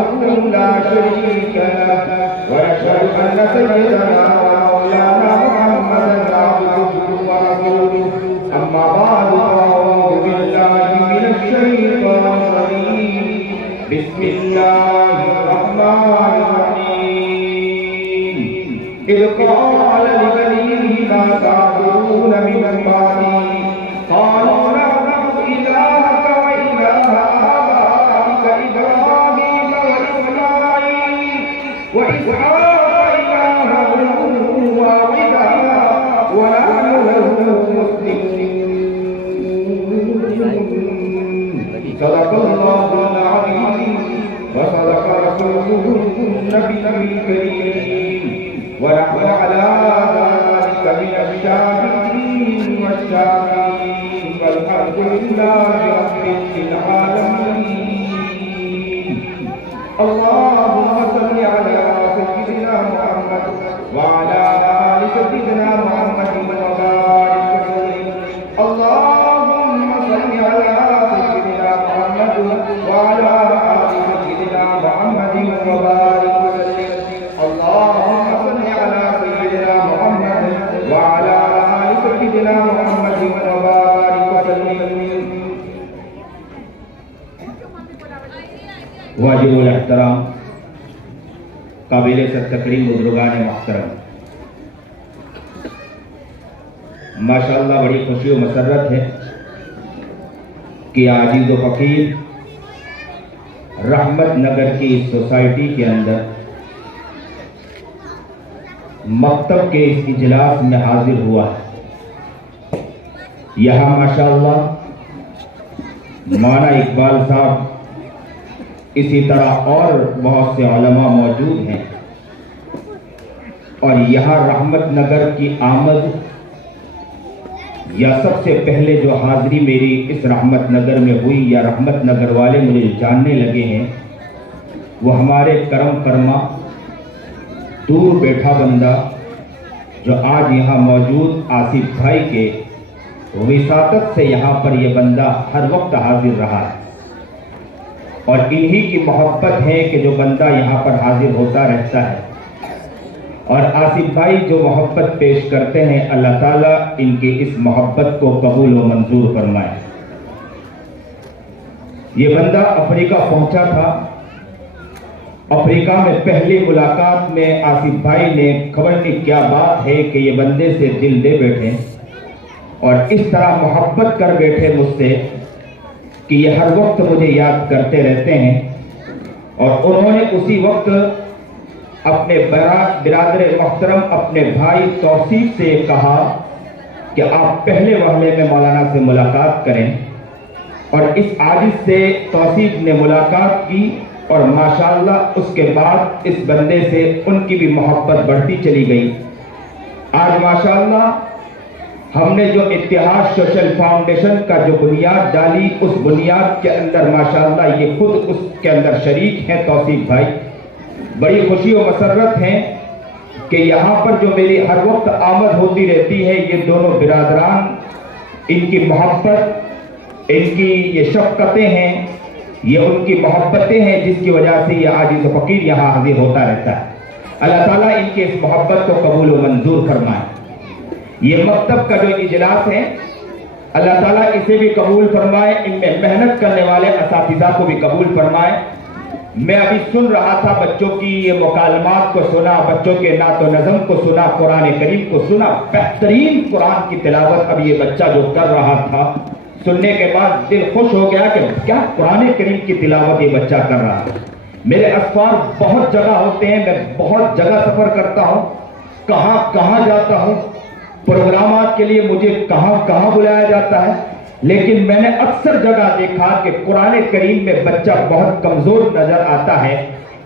وحده لا شريك له ونشهد أن سيدنا ومولانا محمدا عبده ورسوله أما بعد فأعوذ بالله من الشيطان الرجيم بسم الله الرحمن الرحيم إذ قال لبنيه ما تعبدون من بعدي قالوا نعبد إلهك وإله آبائك إبراهيم وإسماعيل وإسحاق إلها واحدا ونحن له مسلمون صدق الله العظيم وصدق رسوله النبي الكريم ونحن على ذلك من الشاهدين والشاكرين والحمد لله رب العالمين اللهم صل على سيدنا محمد وعلى آل سيدنا محمد وبارك وسلم اللهم صل على سيدنا محمد وعلى آل سيدنا محمد وبارك وسلم اللهم صل على سيدنا محمد وعلى آل سيدنا محمد وبارك وسلم واجب الاحترام قابل تکریم بزرگان محترم، ماشاءاللہ بڑی خوشی و مسرت ہے کہ عاجز و فقیر رحمت نگر کی اس سوسائٹی کے اندر مکتب کے اس اجلاس میں حاضر ہوا ہے۔ یہاں ماشاءاللہ مولانا اقبال صاحب اسی طرح اور بہت سے علماء موجود ہیں، اور یہاں رحمت نگر کی آمد یا سب سے پہلے جو حاضری میری اس رحمت نگر میں ہوئی یا رحمت نگر والے مجھے جاننے لگے ہیں، وہ ہمارے کرم فرما دور بیٹھا بندہ جو آج یہاں موجود آصف بھائی کے وساطت سے یہاں پر یہ بندہ ہر وقت حاضر رہا ہے، اور انہی کی محبت ہے کہ جو بندہ یہاں پر حاضر ہوتا رہتا ہے، اور آصف بھائی جو محبت پیش کرتے ہیں اللہ تعالیٰ ان کی اس محبت کو قبول و منظور فرمائے۔ یہ بندہ افریقہ پہنچا تھا، افریقہ میں پہلی ملاقات میں آصف بھائی نے خبر نہیں کیا بات ہے کہ یہ بندے سے دل دے بیٹھے اور اس طرح محبت کر بیٹھے مجھ سے کہ یہ ہر وقت مجھے یاد کرتے رہتے ہیں، اور انہوں نے اسی وقت اپنے برادر محترم اپنے بھائی توصیف سے کہا کہ آپ پہلے وہلے میں مولانا سے ملاقات کریں، اور اس عاجز سے توصیف نے ملاقات کی، اور ماشاءاللہ اس کے بعد اس بندے سے ان کی بھی محبت بڑھتی چلی گئی۔ آج ماشاءاللہ ہم نے جو اتحاد سوشل فاؤنڈیشن کا جو بنیاد ڈالی، اس بنیاد کے اندر ماشاءاللہ یہ خود اس کے اندر شریک ہیں توصیف بھائی۔ بڑی خوشی و مسرت ہے کہ یہاں پر جو میری ہر وقت آمد ہوتی رہتی ہے، یہ دونوں برادران، ان کی محبت، ان کی یہ شفقتیں ہیں، یہ ان کی محبتیں ہیں جس کی وجہ سے یہ عاجز و فقیر یہاں حاضر ہوتا رہتا ہے۔ اللہ تعالیٰ ان کی اس محبت کو قبول و منظور فرمائے۔ یہ مکتب کا جو اجلاس ہے اللہ تعالیٰ اسے بھی قبول فرمائے، ان میں محنت کرنے والے اساتذہ کو بھی قبول فرمائے۔ میں ابھی سن رہا تھا، بچوں کی یہ مکالمات کو سنا، بچوں کے نعت و نظم کو سنا، قرآن کریم کو سنا، بہترین قرآن کی تلاوت اب یہ بچہ جو کر رہا تھا، سننے کے بعد دل خوش ہو گیا کہ کیا قرآن کریم کی تلاوت یہ بچہ کر رہا ہے۔ میرے اسفار بہت جگہ ہوتے ہیں، میں بہت جگہ سفر کرتا ہوں، کہاں کہاں جاتا ہوں، پروگرامات کے لیے مجھے کہاں کہاں بلایا جاتا ہے، لیکن میں نے اکثر جگہ دیکھا کہ قرآن کریم میں بچہ بہت کمزور نظر آتا ہے۔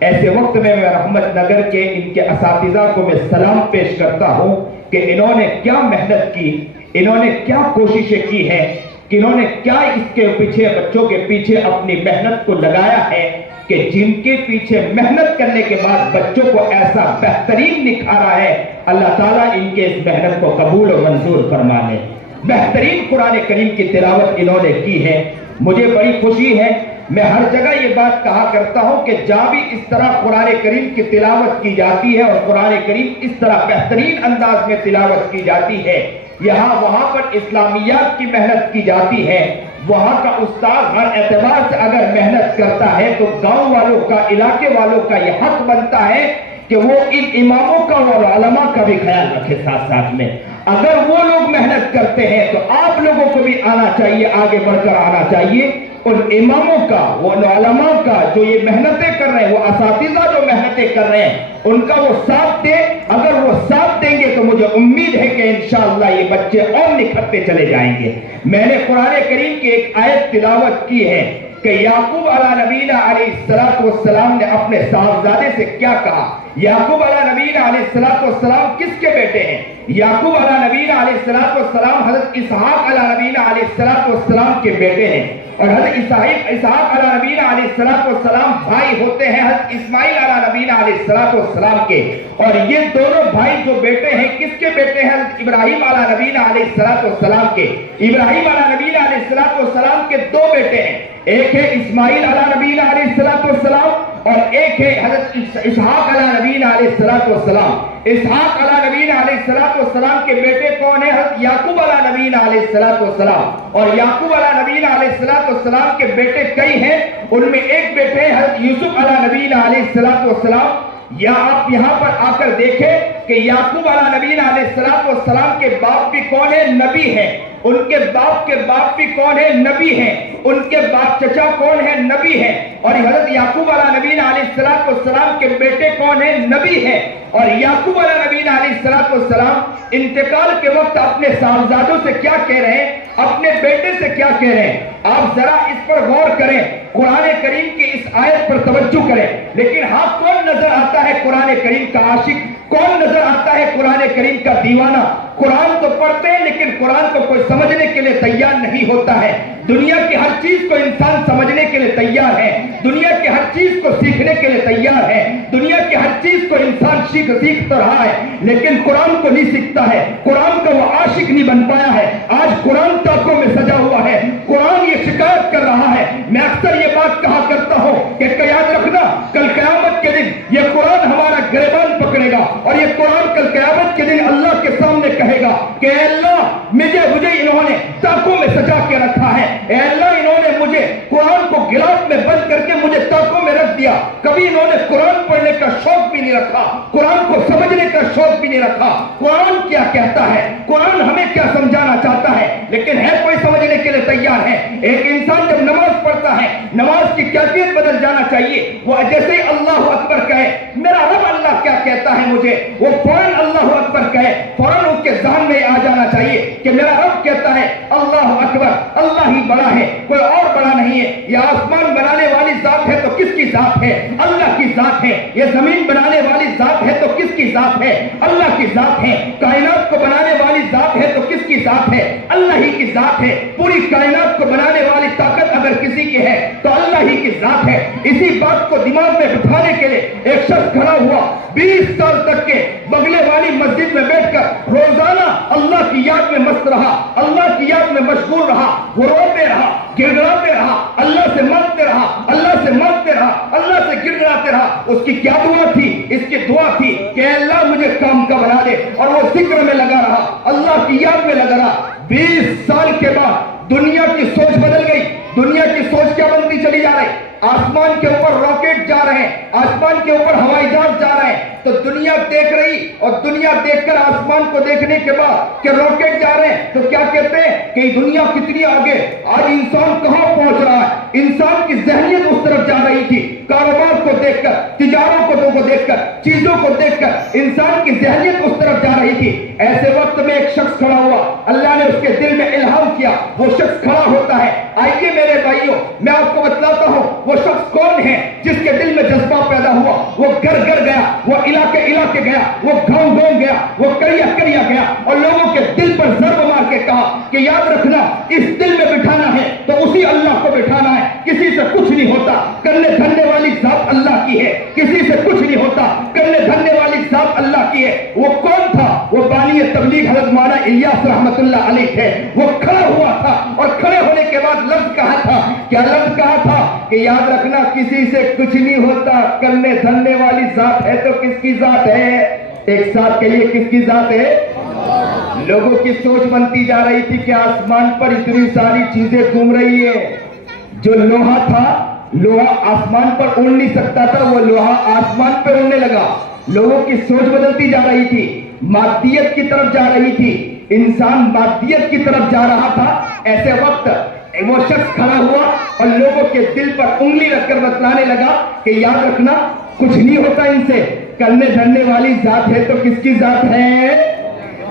ایسے وقت میں رحمت نگر کے ان کے اساتذہ کو میں سلام پیش کرتا ہوں کہ انہوں نے کیا محنت کی، انہوں نے کیا کوششیں کی ہیں، کہ انہوں نے کیا اس کے پیچھے، بچوں کے پیچھے اپنی محنت کو لگایا ہے کہ جن کے پیچھے محنت کرنے کے بعد بچوں کو ایسا بہترین نکھارا ہے۔ اللہ تعالیٰ ان کے اس محنت کو قبول و منظور فرمائے۔ بہترین قرآن کریم کی تلاوت انہوں نے کی ہے۔ مجھے بڑی خوشی ہے میں ہر جگہ یہ بات کہا کرتا ہوں کہ جہاں بھی اس طرح قرآن کریم کی تلاوت کی جاتی ہے اور قرآن کریم اس طرح بہترین انداز میں تلاوت کی جاتی ہے، یہاں وہاں پر اسلامیات کی محنت کی جاتی ہے، وہاں کا استاد ہر اعتبار سے اگر محنت کرتا ہے تو گاؤں والوں کا، علاقے والوں کا یہ حق بنتا ہے کہ وہ ان اماموں کا اور علماء کا بھی خیال رکھے ساتھ ساتھ میں۔ اگر وہ لوگ محنت کرتے ہیں تو آپ لوگوں کو بھی آنا چاہیے، آگے بڑھ کر آنا چاہیے، ان اماموں کا، وہ علماء کا جو یہ محنتیں کر رہے ہیں، وہ اساتذہ جو محنتیں کر رہے ہیں، ان کا وہ ساتھ دے۔ اگر وہ ساتھ دیں گے تو مجھے امید ہے کہ انشاءاللہ یہ بچے اور نکھرتے چلے جائیں گے۔ میں نے قرآن کریم کی ایک آیت تلاوت کی ہے کہ یعقوب علیہ نبینا علیہ السلام نے اپنے صاحبزادے سے کیا کہا۔ یعقوب علیہ نبینا علیہ السلام کس کے بیٹے ہیں؟ یعقوب علیہ نبینا علیہ السلام حضرت اسحاق علیہ نبینا علیہ السلام کے بیٹے ہیں، اور حضرت اسحاق علیہ نبینا علیہ السلام بھائی ہوتے ہیں حضرت اسماعیل علیہ نبینا علیہ السلام کے، اور یہ دونوں بھائی جو بیٹے ہیں کس کے بیٹے ہیں؟ حضرت ابراہیم علیہ نبینا علیہ السلام کے۔ ابراہیم علیہ نبینا علیہ السلام کے دو بیٹے ہیں، ایک ہے اسماعیل علیہ نبینا علیہ السلام اور ایک ہے حضرت اسحاق علیہ نبینا علیہ السلام۔ اسحاق علیہ نبینا علیہ السلام کے بیٹے کون ہیں؟ حضرت یعقوب علیہ نبینا علیہ السلام، اور یعقوب علیہ نبینا علیہ السلام کے بیٹے کئی ہیں، ان میں ایک بیٹے ہیں حضرت یوسف علیہ نبینا علیہ السلام۔ یا آپ یہاں پر آ کر دیکھیں کہ یعقوب علیہ نبینا علیہ السلام کے باپ بھی کون ہے؟ نبی ہیں۔ ان کے باپ بھی کون ہے؟ نبی ہیں۔ ان کے باپ چچا کون ہے؟ نبی ہیں۔ اور حضرت یعقوب علیہ نبینا علیہ السلام کے بیٹے کون ہیں؟ نبی ہیں۔ اور یعقوب علیہ نبینا علیہ السلام انتقال کے وقت اپنے صاحبزادوں سے کیا کہہ رہے ہیں؟ اپنے بیٹے سے کیا کہہ رہے ہیں؟ آپ ذرا اس پر غور کریں، قرآن کریم کی اس آیت پر توجہ کریں۔ لیکن ہاں، کون نظر آتا ہے قرآن کریم کا عاشق؟ کون نظر آتا ہے قرآن کریم کا دیوانہ؟ قرآن تو پڑھتے ہیں لیکن قرآن کو کوئی سمجھنے کے لیے تیار نہیں ہوتا ہے۔ دنیا کی ہر چیز کو انسان سمجھنے کے لیے تیار ہے، دنیا کی ہر چیز کو سیکھنے کے لیے تیار ہے، دنیا کی ہر چیز کو انسان سیکھ تو رہا ہے، لیکن قرآن کو نہیں سیکھتا ہے، قرآن کا وہ عاشق نہیں بن پایا ہے۔ آج قرآن ٹاکوں میں سجا ہوا ہے، قرآن یہ شکایت کر رہا ہے۔ میں اکثر یہ بات کہا کرتا ہوں کہ یاد رکھنا، کل قیامت کے دن یہ قرآن ہمارا گریبان پکڑے گا، اور یہ قرآن کل قیامت کے دن اللہ کے سامنے کہے گا کہ اے اللہ، مجھے انہوں نے ٹاکوں میں سجا کے رکھا ہے، اے اللہ انہوں نے مجھے قرآن کو گلاس میں بند کر کے مجھے ٹاکوں میں رکھ دیا، کبھی انہوں نے قرآن پڑھنے کا شوق بھی نہیں رکھا، قرآن کو سمجھنے کا شوق بھی نہیں رکھا۔ قرآن کیا کہتا ہے، قرآن ہمیں کیا سمجھانا چاہتا ہے، لیکن ہے کوئی سمجھنے کے لیے تیار ہے؟ ایک انسان جب نماز پڑھتا ہے، نماز کی کیفیت بدل جانا چاہیے۔ وہ جیسے ہی اللہ اکبر کہے، میرا رب اللہ کیا کہتا ہے مجھے، وہ فوراً اللہ اکبر کہے، فوراً اس کے ذہن میں آ جانا چاہیے کہ میرا رب کہتا ہے اللہ اکبر، اللہ ہی بڑا ہے، کوئی اور بڑا نہیں ہے۔ یہ آسمان بنانے والی ذات ہے تو کس کی ذات ہے؟ اللہ کی ذات ہے۔ یہ زمین بنانے والی ذات ہے تو کس کی ذات ہے؟ اللہ کی ذات ہے۔ کائنات کو بنانے والی ذات ہے تو کس کی ذات ہے؟ اللہ ہی کی ذات ہے۔ پوری کائنات کو بنانے والی طاقت اگر کسی کی ہے تو اللہ ہی کی ذات ہے۔ اسی بات کو دماغ میں بٹھانے کے لیے ایک شخص کھڑا ہوا، 20 سال تک کے بغلے والی مسجد میں بیٹھ کر روزانہ اللہ کی یاد میں مست رہا، اللہ کی یاد میں مشغول رہا، وہ روتے رہا، گر گڑاتے رہا، اللہ سے مانگتے رہا، اللہ سے مانگتے رہا، اللہ سے گر گڑاتے رہا۔ اس کی کیا دعا تھی؟ اس کی دعا تھی کہ اللہ مجھے کام کا بنا دے، اور وہ ذکر میں لگا رہا، اللہ کی یاد میں لگا رہا۔ 20 سال کے بعد دنیا کی سوچ بدل گئی۔ دنیا کی سوچ کیا بنتی چلی جا رہی؟ آسمان کے اوپر راکٹ جا رہے ہیں، آسمان کے اوپر ہوائی جہاز جا رہے ہیں، تو دنیا دیکھ رہی، اور دنیا دیکھ کر آسمان کو دیکھنے کے بعد کہ راکٹ جا رہے ہیں تو کیا کہتے ہیں کہ دنیا کتنی آگے، آج انسان کہاں پہنچ رہا ہے۔ انسان کی ذہنیت اس طرف جا رہی تھی، کاروبار کو دیکھ کر، تجارتوں کو دیکھ کر، چیزوں کو دیکھ کر انسان کی ذہنیت اس طرف جا رہی تھی۔ ایسے وقت میں ایک شخص کھڑا ہوا، اللہ نے اس کے دل میں الہام کیا، وہ شخص کھڑا ہوتا ہے۔ آئیے میرے بھائیوں، میں آپ کو بتلاتا ہوں وہ شخص کون ہے جس کے دل میں جذبہ پیدا ہوا۔ وہ گھر گیا، وہ علاقے گیا، وہ گاؤں گیا، وہ کریا گیا، اور لوگوں کے دل پر ضرب مار کے کہا کہ یاد رکھنا، اس دل میں بٹھانا ہے تو اسی اللہ کو بٹھانا ہے، کسی سے کچھ نہیں ہوتا۔ کرنے دھرنے والی ذات اللہ کی ہے، کسی سے کچھ نہیں ہوتا، کرنے دھرنے والی ذات اللہ کی ہے۔ وہ کون تھا؟ وہ بانی تبلیغ حضرت مولانا الیاس رحمت اللہ علیہ تھے۔ وہ کھڑا ہوا تھا، اور کھڑے ہونے کے بعد لفظ کہا تھا، کیا لفظ کہا تھا کہ کہ یاد رکھنا کسی سے کچھ نہیں ہوتا، کرنے دھرنے والی ذات ہے تو کس کی ذات ہے؟ ایک ساتھ کہیے کس کی ذات ہے؟ لوگوں کی سوچ بنتی جا رہی تھی کہ آسمان پر اتنی ساری چیزیں گھوم رہی ہیں، جو لوہا تھا، لوہا آسمان پر اڑ نہیں سکتا تھا، وہ لوہا آسمان پر اڑنے لگا۔ لوگوں کی سوچ بدلتی جا رہی تھی، مادیت کی طرف جا رہی تھی، انسان مادیت کی طرف جا رہا تھا۔ ایسے وقت وہ شخص کھڑا ہوا اور لوگوں کے دل پر انگلی رکھ کر بتلانے لگا کہ یاد رکھنا کچھ نہیں ہوتا ان سے، کرنے دھرنے والی ذات ہے تو کس کی ذات ہے؟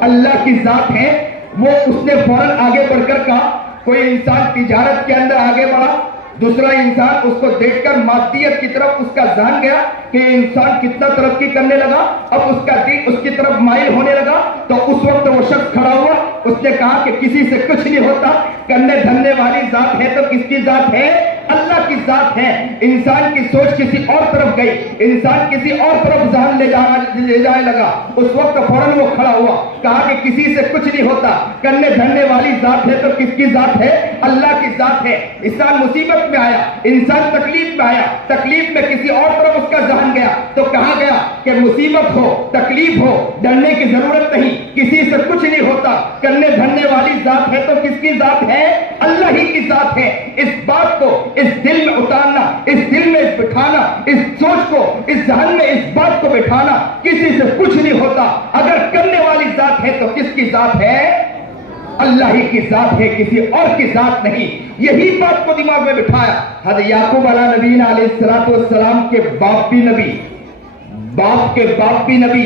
اللہ کی ذات ہے۔ وہ اس نے فوراً آگے بڑھ کر کہا، کوئی انسان تجارت کے اندر آگے بڑھا، دوسرا انسان اس کو دیکھ کر مادیت کی طرف اس کا ذہن گیا کہ انسان کتنا ترقی کرنے لگا، اب اس کا دل اس کی طرف مائل ہونے لگا۔ تو اس وقت وہ شخص کھڑا ہوا، اس نے کہا کہ کسی سے کچھ نہیں ہوتا، کرنے دھرنے والی ذات ہے تو کس کی ذات ہے؟ اللہ کی ذات ہے۔ انسان کی سوچ کسی اور طرف گئی، انسان کسی اور طرف ذہن لے جانے لگا۔ اس وقت فوراً وہ کھڑا ہوا، کہا کہ کسی سے کچھ نہیں ہوتا، کرنے دھرنے والی ذات ہے تو کس کی ذات ہے؟ اللہ کی ذات ہے۔ انسان مصیبت میں آیا، انسان تکلیف میں آیا، تکلیف میں کسی اور طرف اس کا ذہن گیا تو کہا گیا کہ مصیبت ہو، تکلیف ہو، ڈرنے کی ضرورت نہیں، کسی سے کچھ نہیں ہوتا، کرنے دھرنے والی ذات ہے تو کس کی ذات ہے؟ اللہ ہی کی ذات ہے۔ اس بات کو اس دل میں اتارنا، اس دل میں بٹھانا، اس سوچ کو، اس ذہن میں اس بات کو بٹھانا، کسی سے کچھ نہیں ہوتا، اگر کرنے والی ذات ہے تو کس کی ذات ہے؟ اللہ ہی کی ذات ہے، کسی اور کی ذات نہیں۔ یہی بات کو دماغ میں بٹھایا۔ حضرت یعقوب علیہ نبینا علیہ السلام کے باپ بھی نبی، باپ کے باپ بھی نبی،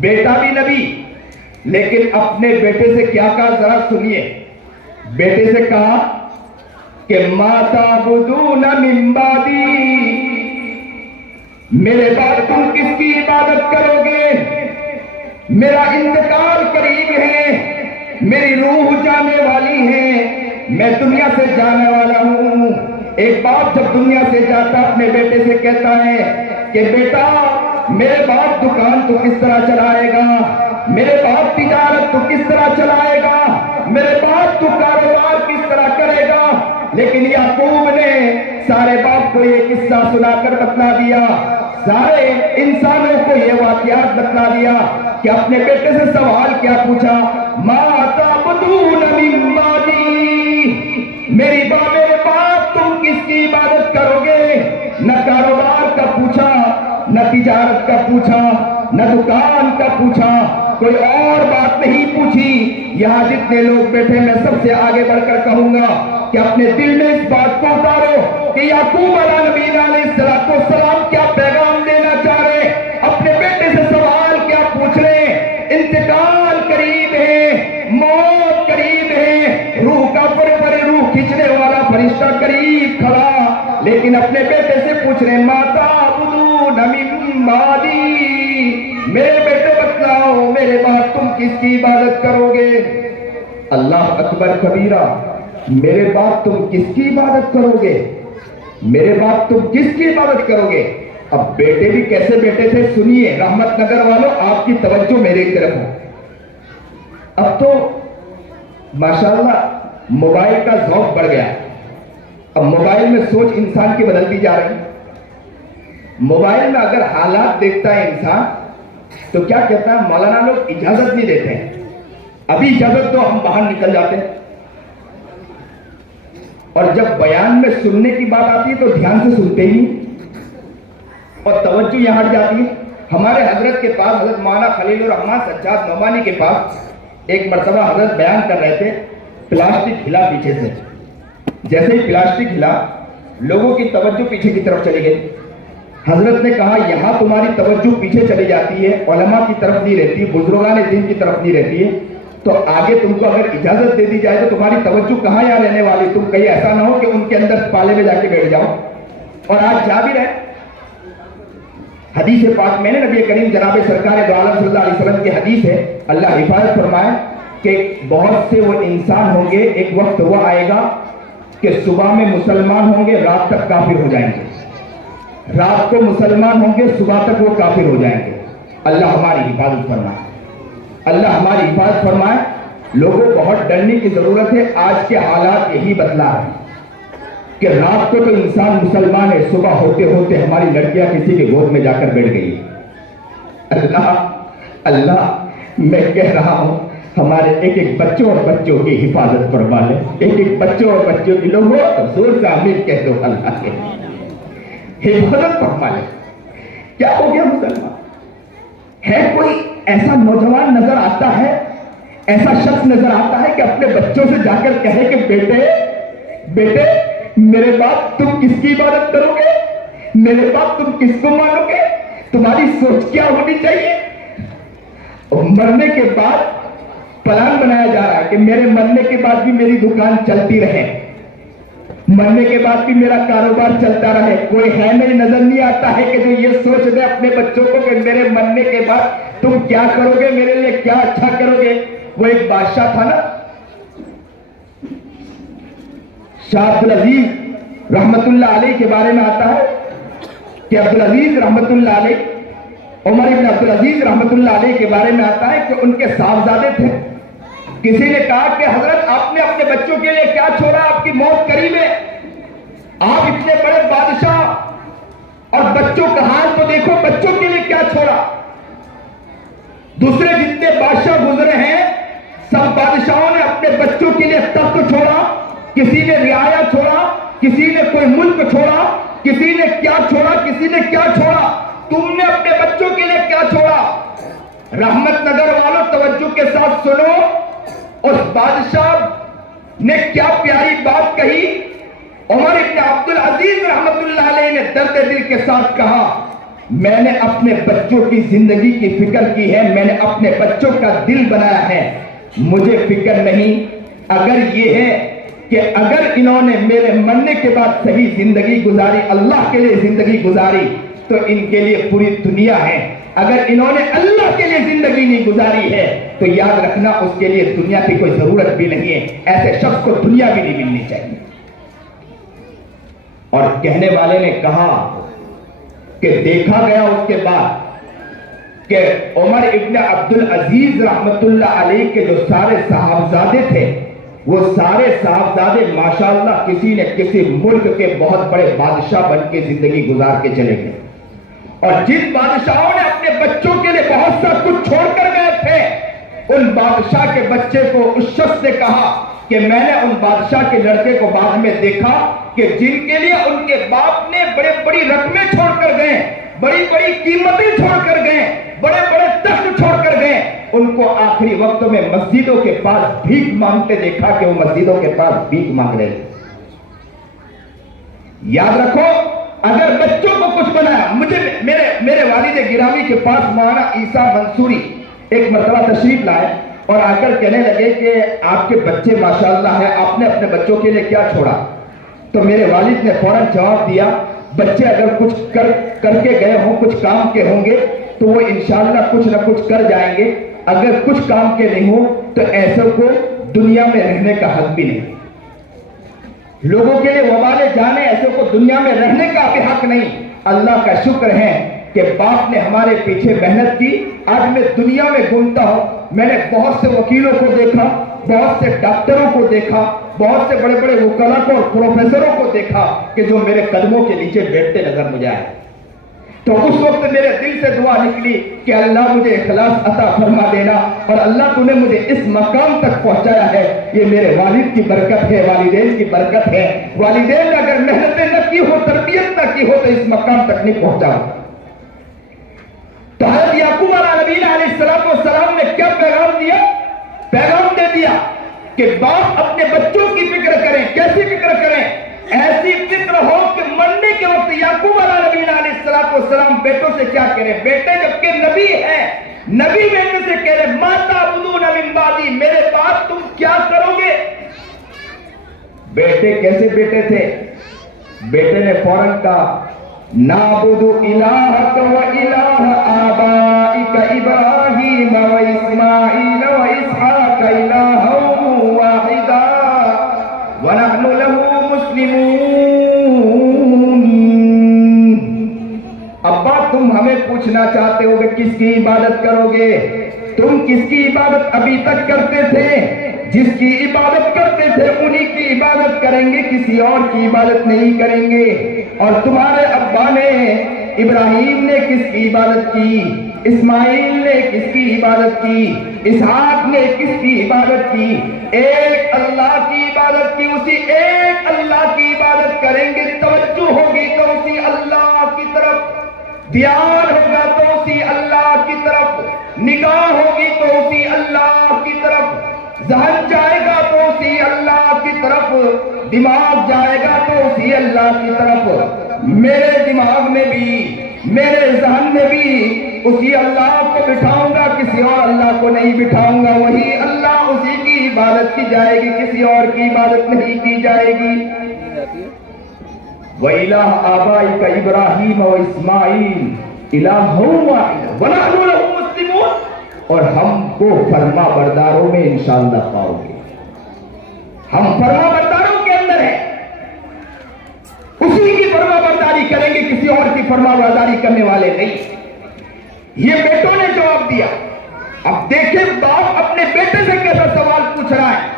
بیٹا بھی نبی، لیکن اپنے بیٹے سے کیا کہا ذرا سنیے۔ بیٹے سے کہا کہ ما تعبدون من بعدی، میرے بعد تم کس کی عبادت کرو گے؟ میرا انتقال قریب ہے، میری روح جانے والی ہے، میں دنیا سے جانے والا ہوں۔ ایک باپ جب دنیا سے جاتا اپنے بیٹے سے کہتا ہے کہ بیٹا میرے باپ دکان تو کس طرح چلائے گا، میرے باپ تجارت تو کس طرح چلائے گا، میرے باپ تو کاروبار کس طرح کرے گا۔ لیکن یعقوب نے سارے باپ کو یہ قصہ سنا کر بتلا دیا، سارے انسانوں کو یہ واقعات بتلا دیا کہ اپنے بیٹے سے سوال کیا پوچھا، ما تعبدون من بعدی، میرے باپ تم کس کی عبادت کرو گے؟ نہ کاروبار کا پوچھا، نہ تجارت کا پوچھا، نہ دکان کا پوچھا، کوئی اور بات نہیں پوچھی۔ یہاں جتنے لوگ بیٹھے میں سب سے آگے بڑھ کر کہوں گا کہ اپنے دل میں اس بات کو اتارو کہ یعقوب علیہ نبینا علیہ السلام کیا پیغام دینا چاہ رہے، اپنے بیٹے سے سوال کیا پوچھ رہے۔ انتقال قریب ہے، موت قریب ہے، روح کا پر روح کھینچنے والا فرشتہ قریب کھڑا، لیکن اپنے بیٹے سے پوچھ رہے ما تعبدون من بعدی، میرے بیٹے بتلاؤ میرے بعد تم کس کی عبادت کرو گے؟ اللہ اکبر کبیرہ، میرے بعد تم کس کی عبادت کرو گے؟ میرے بعد تم کس کی عبادت کرو گے؟ اب بیٹے بھی کیسے بیٹے تھے سنیے، رحمت نگر والوں آپ کی توجہ میرے طرف ہو۔ اب تو ماشاءاللہ موبائل کا ذوق بڑھ گیا، اب موبائل میں سوچ انسان کی بدلتی جا رہی ہے۔ موبائل میں اگر حالات دیکھتا ہے انسان تو کیا کہتا ہے، مولانا لوگ اجازت نہیں دیتے ہیں، ابھی اجازت دو ہم باہر نکل جاتے ہیں۔ اور جب بیان میں سننے کی بات آتی ہے تو دھیان سے سنتے ہی اور توجہ یہاں ہٹ جاتی ہے۔ ہمارے حضرت کے پاس، حضرت مولانا خلیل الرحمان سجاد نعمانی کے پاس ایک مرتبہ حضرت بیان کر رہے تھے، پلاسٹک ہلا پیچھے سے، جیسے ہی پلاسٹک ہلا لوگوں کی توجہ پیچھے کی طرف چلی گئی۔ حضرت نے کہا یہاں تمہاری توجہ پیچھے چلی جاتی ہے، علماء کی طرف نہیں رہتی، بزرگان دین کی طرف نہیں رہتی ہے، تو آگے تم کو اگر اجازت دے دی جائے تو تمہاری توجہ کہاں یہاں رہنے والی؟ تم کہیں ایسا نہ ہو کہ ان کے اندر پالے میں جا کے بیٹھ جاؤ، اور آج جا بھی رہے۔ حدیث پاک میں نے نبی کریم جناب سرکار دو عالم صلی اللہ علیہ وسلم کی حدیث ہے، اللہ حفاظت فرمائے کہ بہت سے وہ انسان ہوں گے، ایک وقت وہ آئے گا کہ صبح میں مسلمان ہوں گے، رات تک کافر ہو جائیں گے، رات کو مسلمان ہوں گے، صبح تک وہ کافر ہو جائیں گے۔ اللہ ہماری حفاظت فرمائے، اللہ ہماری حفاظت فرمائے۔ لوگوں بہت ڈرنے کی ضرورت ہے، آج کے حالات یہی بدلا ہے کہ رات کو تو انسان مسلمان ہے، صبح ہوتے ہوتے ہماری لڑکیاں کسی کے گود میں جا کر بیٹھ گئی۔ اللہ اللہ میں کہہ رہا ہوں ہمارے ایک ایک بچوں اور بچوں کی حفاظت فرما لے، ایک ایک بچوں اور بچوں کی لوگوں زور سے آمین کہہ دو، اللہ کے حفاظت فرما لے۔ کیا ہو گیا مسلمان؟ ہے کوئی ایسا نوجوان نظر آتا ہے، ایسا شخص نظر آتا ہے کہ اپنے بچوں سے جا کر کہے کہ بیٹے میرے باپ تم کس کی عبادت کرو گے، میرے باپ تم کس کو مانو گے، تمہاری سوچ کیا ہونی چاہیے؟ اور مرنے کے بعد پلان بنایا جا رہا ہے کہ میرے مرنے کے بعد بھی میری دکان چلتی رہے، مرنے کے بعد بھی میرا کاروبار چلتا رہے۔ کوئی ہے نہیں، نظر نہیں آتا ہے کہ جو یہ سوچ دے اپنے بچوں کو کہ میرے مرنے کے بعد تم کیا کرو گے، میرے لیے کیا اچھا کرو گے۔ وہ ایک بادشاہ تھا نا، شاہ عبدالعزیز رحمت اللہ علیہ کے بارے میں آتا ہے کہ عبدالعزیز رحمت اللہ علیہ، عمر ابن عبدالعزیز رحمت اللہ علیہ کے بارے میں آتا ہے کہ ان کے صاحبزادے تھے۔ کسی نے کہا کہ حضرت آپ نے اپنے بچوں کے لیے کیا چھوڑا، آپ کی موت قریب ہے، آپ اتنے بڑے بادشاہ اور بچوں کا حال تو دیکھو، بچوں کے لیے کیا چھوڑا۔ دوسرے جتنے بادشاہ گزرے ہیں سب بادشاہوں نے اپنے بچوں کے لیے تخت چھوڑا، کسی نے رعایا چھوڑا، کسی نے کوئی ملک چھوڑا، کسی نے کیا چھوڑا، کسی نے کیا چھوڑا۔ تم نے اپنے بچوں کے لیے کیا چھوڑا؟ رحمت نگر والوں توجہ کے ساتھ سنو، اس بادشاہ نے کیا پیاری بات کہی۔ عمر ابن عبدالعزیز رحمت اللہ علیہ نے درد دل کے ساتھ کہا، میں نے اپنے بچوں کی زندگی کی فکر کی ہے، میں نے اپنے بچوں کا دل بنایا ہے، مجھے فکر نہیں اگر یہ ہے کہ اگر انہوں نے میرے مرنے کے بعد صحیح زندگی گزاری، اللہ کے لیے زندگی گزاری تو ان کے لیے پوری دنیا ہے، اگر انہوں نے اللہ کے لیے زندگی نہیں گزاری ہے تو یاد رکھنا اس کے لیے دنیا کی کوئی ضرورت بھی نہیں ہے، ایسے شخص کو دنیا بھی نہیں ملنی چاہیے۔ اور کہنے والے نے کہا کہ دیکھا گیا اس کے بعد کہ عمر ابن عبدالعزیز رحمت اللہ علیہ کے جو سارے صاحبزادے تھے وہ سارے صاحبزادے ماشاءاللہ کسی نے کسی ملک کے بہت بڑے بادشاہ بن کے زندگی گزار کے چلے گئے، اور جن بادشاہوں نے اپنے بچوں کے لیے بہت سا کچھ چھوڑ کر گئے تھے ان بادشاہ کے بچے کو اس شخص نے کہا کہ میں نے ان بادشاہ کے لڑکے کو بعد میں دیکھا کہ جن کے لیے ان کے باپ نے بڑی رقمیں چھوڑ کر گئے، بڑی قیمتیں چھوڑ کر گئے، بڑے تخت چھوڑ کر گئے، ان کو آخری وقت میں مسجدوں کے پاس بھیک مانگتے دیکھا کہ وہ مسجدوں کے پاس بھیک مانگ رہے تھے۔ یاد رکھو اگر بچوں کو کچھ بنایا، میرے والد گرامی کے پاس مولانا عیسیٰ منصوری ایک مرتبہ تشریف لائے اور آ کر کہنے لگے کہ آپ کے بچے ماشاءاللہ ہے، آپ نے اپنے بچوں کے لیے کیا چھوڑا؟ تو میرے والد نے فوراً جواب دیا، بچے اگر کچھ کر کے گئے ہوں، کچھ کام کے ہوں گے تو وہ انشاءاللہ کچھ نہ کچھ کر جائیں گے، اگر کچھ کام کے نہیں ہوں تو ایسے کو دنیا میں رہنے کا حق بھی نہیں، لوگوں کے لیے وبالے جانے، ایسے کو دنیا میں رہنے کا بھی حق نہیں۔ اللہ کا شکر ہے کہ باپ نے ہمارے پیچھے محنت کی، آج میں دنیا میں گھومتا ہوں، میں نے بہت سے وکیلوں کو دیکھا، بہت سے ڈاکٹروں کو دیکھا، بہت سے بڑے وکلاء کو اور پروفیسروں کو دیکھا کہ جو میرے قدموں کے نیچے بیٹھتے نظر مجھے آئے، تو اس وقت میرے دل سے دعا نکلی کہ اللہ مجھے اخلاص عطا فرما دینا، اور اللہ تو نے مجھے اس مقام تک پہنچایا ہے، یہ میرے والد کی برکت ہے، والدین کی برکت ہے۔ والدین نے اگر محنتیں نہ کی ہو، تربیت نہ کی ہو تو اس مقام تک نہیں پہنچا ہوتا۔ تو حضرت یعقوب علیہ السلام نے کیا پیغام دیا؟ پیغام دے دیا کہ باپ اپنے بچوں کی فکر کریں۔ کیسی فکر کریں؟ ایسی فکر ہو کہ مرنے کے وقت یعقوب علیہ السلام بیٹوں سے کیا کریں؟ بیٹے جبکہ نبی ہیں، نبی بیٹے سے کہہ رہے ما تعبدون من بعدی، میرے بعد تم کیا کرو گے؟ بیٹے کیسے بیٹے تھے؟ بیٹے نے فوراً کہا نعبد الہک و الہ آبائک ابراہیم و اسماعیل و اسحاق الہا واحدا ونحن لہ مسلمون۔ ابا تم ہمیں پوچھنا چاہتے ہو کہ کس کی عبادت کرو گے؟ تم کس کی عبادت ابھی تک کرتے تھے؟ جس کی عبادت کرتے تھے انہی کی عبادت کریں گے، کسی اور کی عبادت نہیں کریں گے۔ اور تمہارے ابا نے ابراہیم نے کس کی عبادت کی؟ اسماعیل نے کس کی عبادت کی؟ اسحاق نے کس کی عبادت کی؟ ایک اللہ کی عبادت کی، اسی ایک اللہ کی عبادت کریں گے، توجہ ہوگی تو اسی اللہ کی طرف، دھیان ہوگا تو اسی اللہ کی طرف، نگاہ ہوگی تو اسی اللہ کی طرف، ذہن جائے گا تو اسی اللہ کی طرف، دماغ جائے گا تو اسی اللہ کی طرف۔ میرے دماغ میں بھی، میرے ذہن میں بھی اسی اللہ کو بٹھاؤں گا، کسی اور اللہ کو نہیں بٹھاؤں گا، وہی اللہ، اسی کی عبادت کی جائے گی، کسی اور کی عبادت نہیں کی جائے گی۔ وَإِلَٰهَ آبَائِكَ إِبْرَاهِيمَ وَإِسْمَاعِيلَ إِلَٰهٌ وَاحِدٌ وَنَحْنُ لَهُ مُسْلِمُونَ۔ اور ہم کو فرما برداروں میں انشاءاللہ پاؤ گے، ہم فرما برداروں کے اندر ہیں، اسی کی فرما برداری کریں گے، کسی اور کی فرما برداری کرنے والے نہیں۔ یہ بیٹوں نے جواب دیا۔ اب دیکھیں باپ اپنے بیٹے سے کیسا سوال پوچھ رہا ہے۔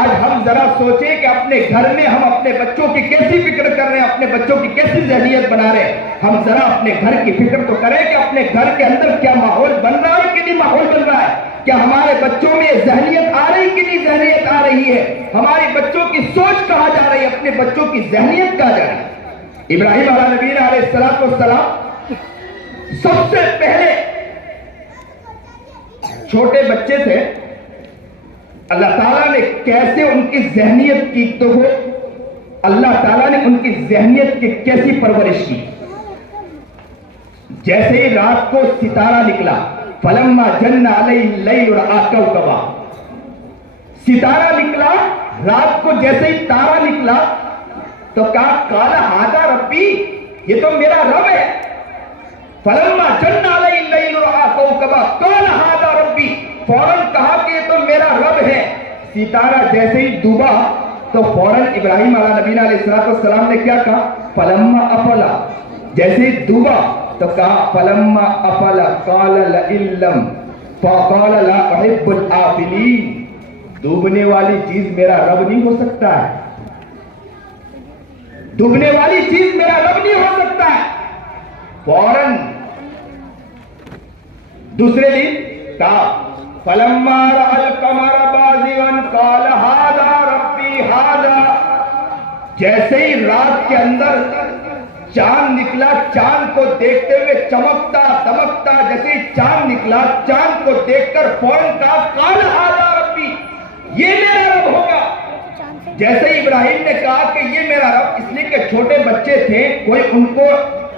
آج ہم ذرا سوچیں کہ اپنے گھر میں ہم اپنے بچوں کی کیسی فکر کر رہے ہیں، اپنے بچوں کی کیسی ذہنیت بنا رہے ہیں۔ ہم ذرا اپنے گھر کی فکر تو کریں کہ اپنے گھر کے اندر کیا ماحول بن رہا ہے کہ نہیں ماحول بن رہا ہے، کیا ہمارے بچوں میں ذہنیت آ رہی کہ نہیں ذہنیت آ رہی ہے، ہمارے بچوں کی سوچ کہاں جا رہی ہے، اپنے بچوں کی ذہنیت کہاں جا رہی ہے۔ ابراہیم علیہ نبی علیہ السلام سب سے پہلے چھوٹے بچے تھے، اللہ تعالیٰ نے کیسے ان کی ذہنیت کی، تو وہ اللہ تعالیٰ نے ان کی ذہنیت کی کیسی پرورش کی۔ جیسے ہی رات کو ستارہ نکلا، فلما جن علیہ اللیل رأى کوكبا، ستارہ نکلا، رات کو جیسے ہی تارا نکلا تو کہا قال ھذا ربی، یہ تو میرا رب ہے۔ فلما جن علیہ اللیل رأى کوكبا قال ھذا ربی، فوراً کہا کہ یہ تو میرا رب ہے۔ ستارہ جیسے ہی ڈوبا تو فوراً ابراہیم علیہ نبی علیہ السلام نے کیا کہا؟ فلما افلا، جیسے ہی ڈوبا تو کہا فلما افلا قال لئن لم فقال لا احب الآفلین، ڈوبنے والی چیز میرا رب نہیں ہو سکتا ہے، ڈوبنے والی چیز میرا رب نہیں ہو سکتا ہے۔ فوراً دوسرے دن کہا فلما رأى القمر بازغا قال ھذا ربی ھذا، جیسے ہی رات کے اندر چاند نکلا، چاند کو دیکھتے ہوئے چمکتا دمکتا، جیسے ہی چاند نکلا، چاند کو دیکھ کر فوراً کہا قال ھذا ربی، یہ میرا رب ہوگا۔ جیسے ہی ابراہیم نے کہا کہ یہ میرا رب، اس لیے کہ چھوٹے بچے تھے، کوئی ان کو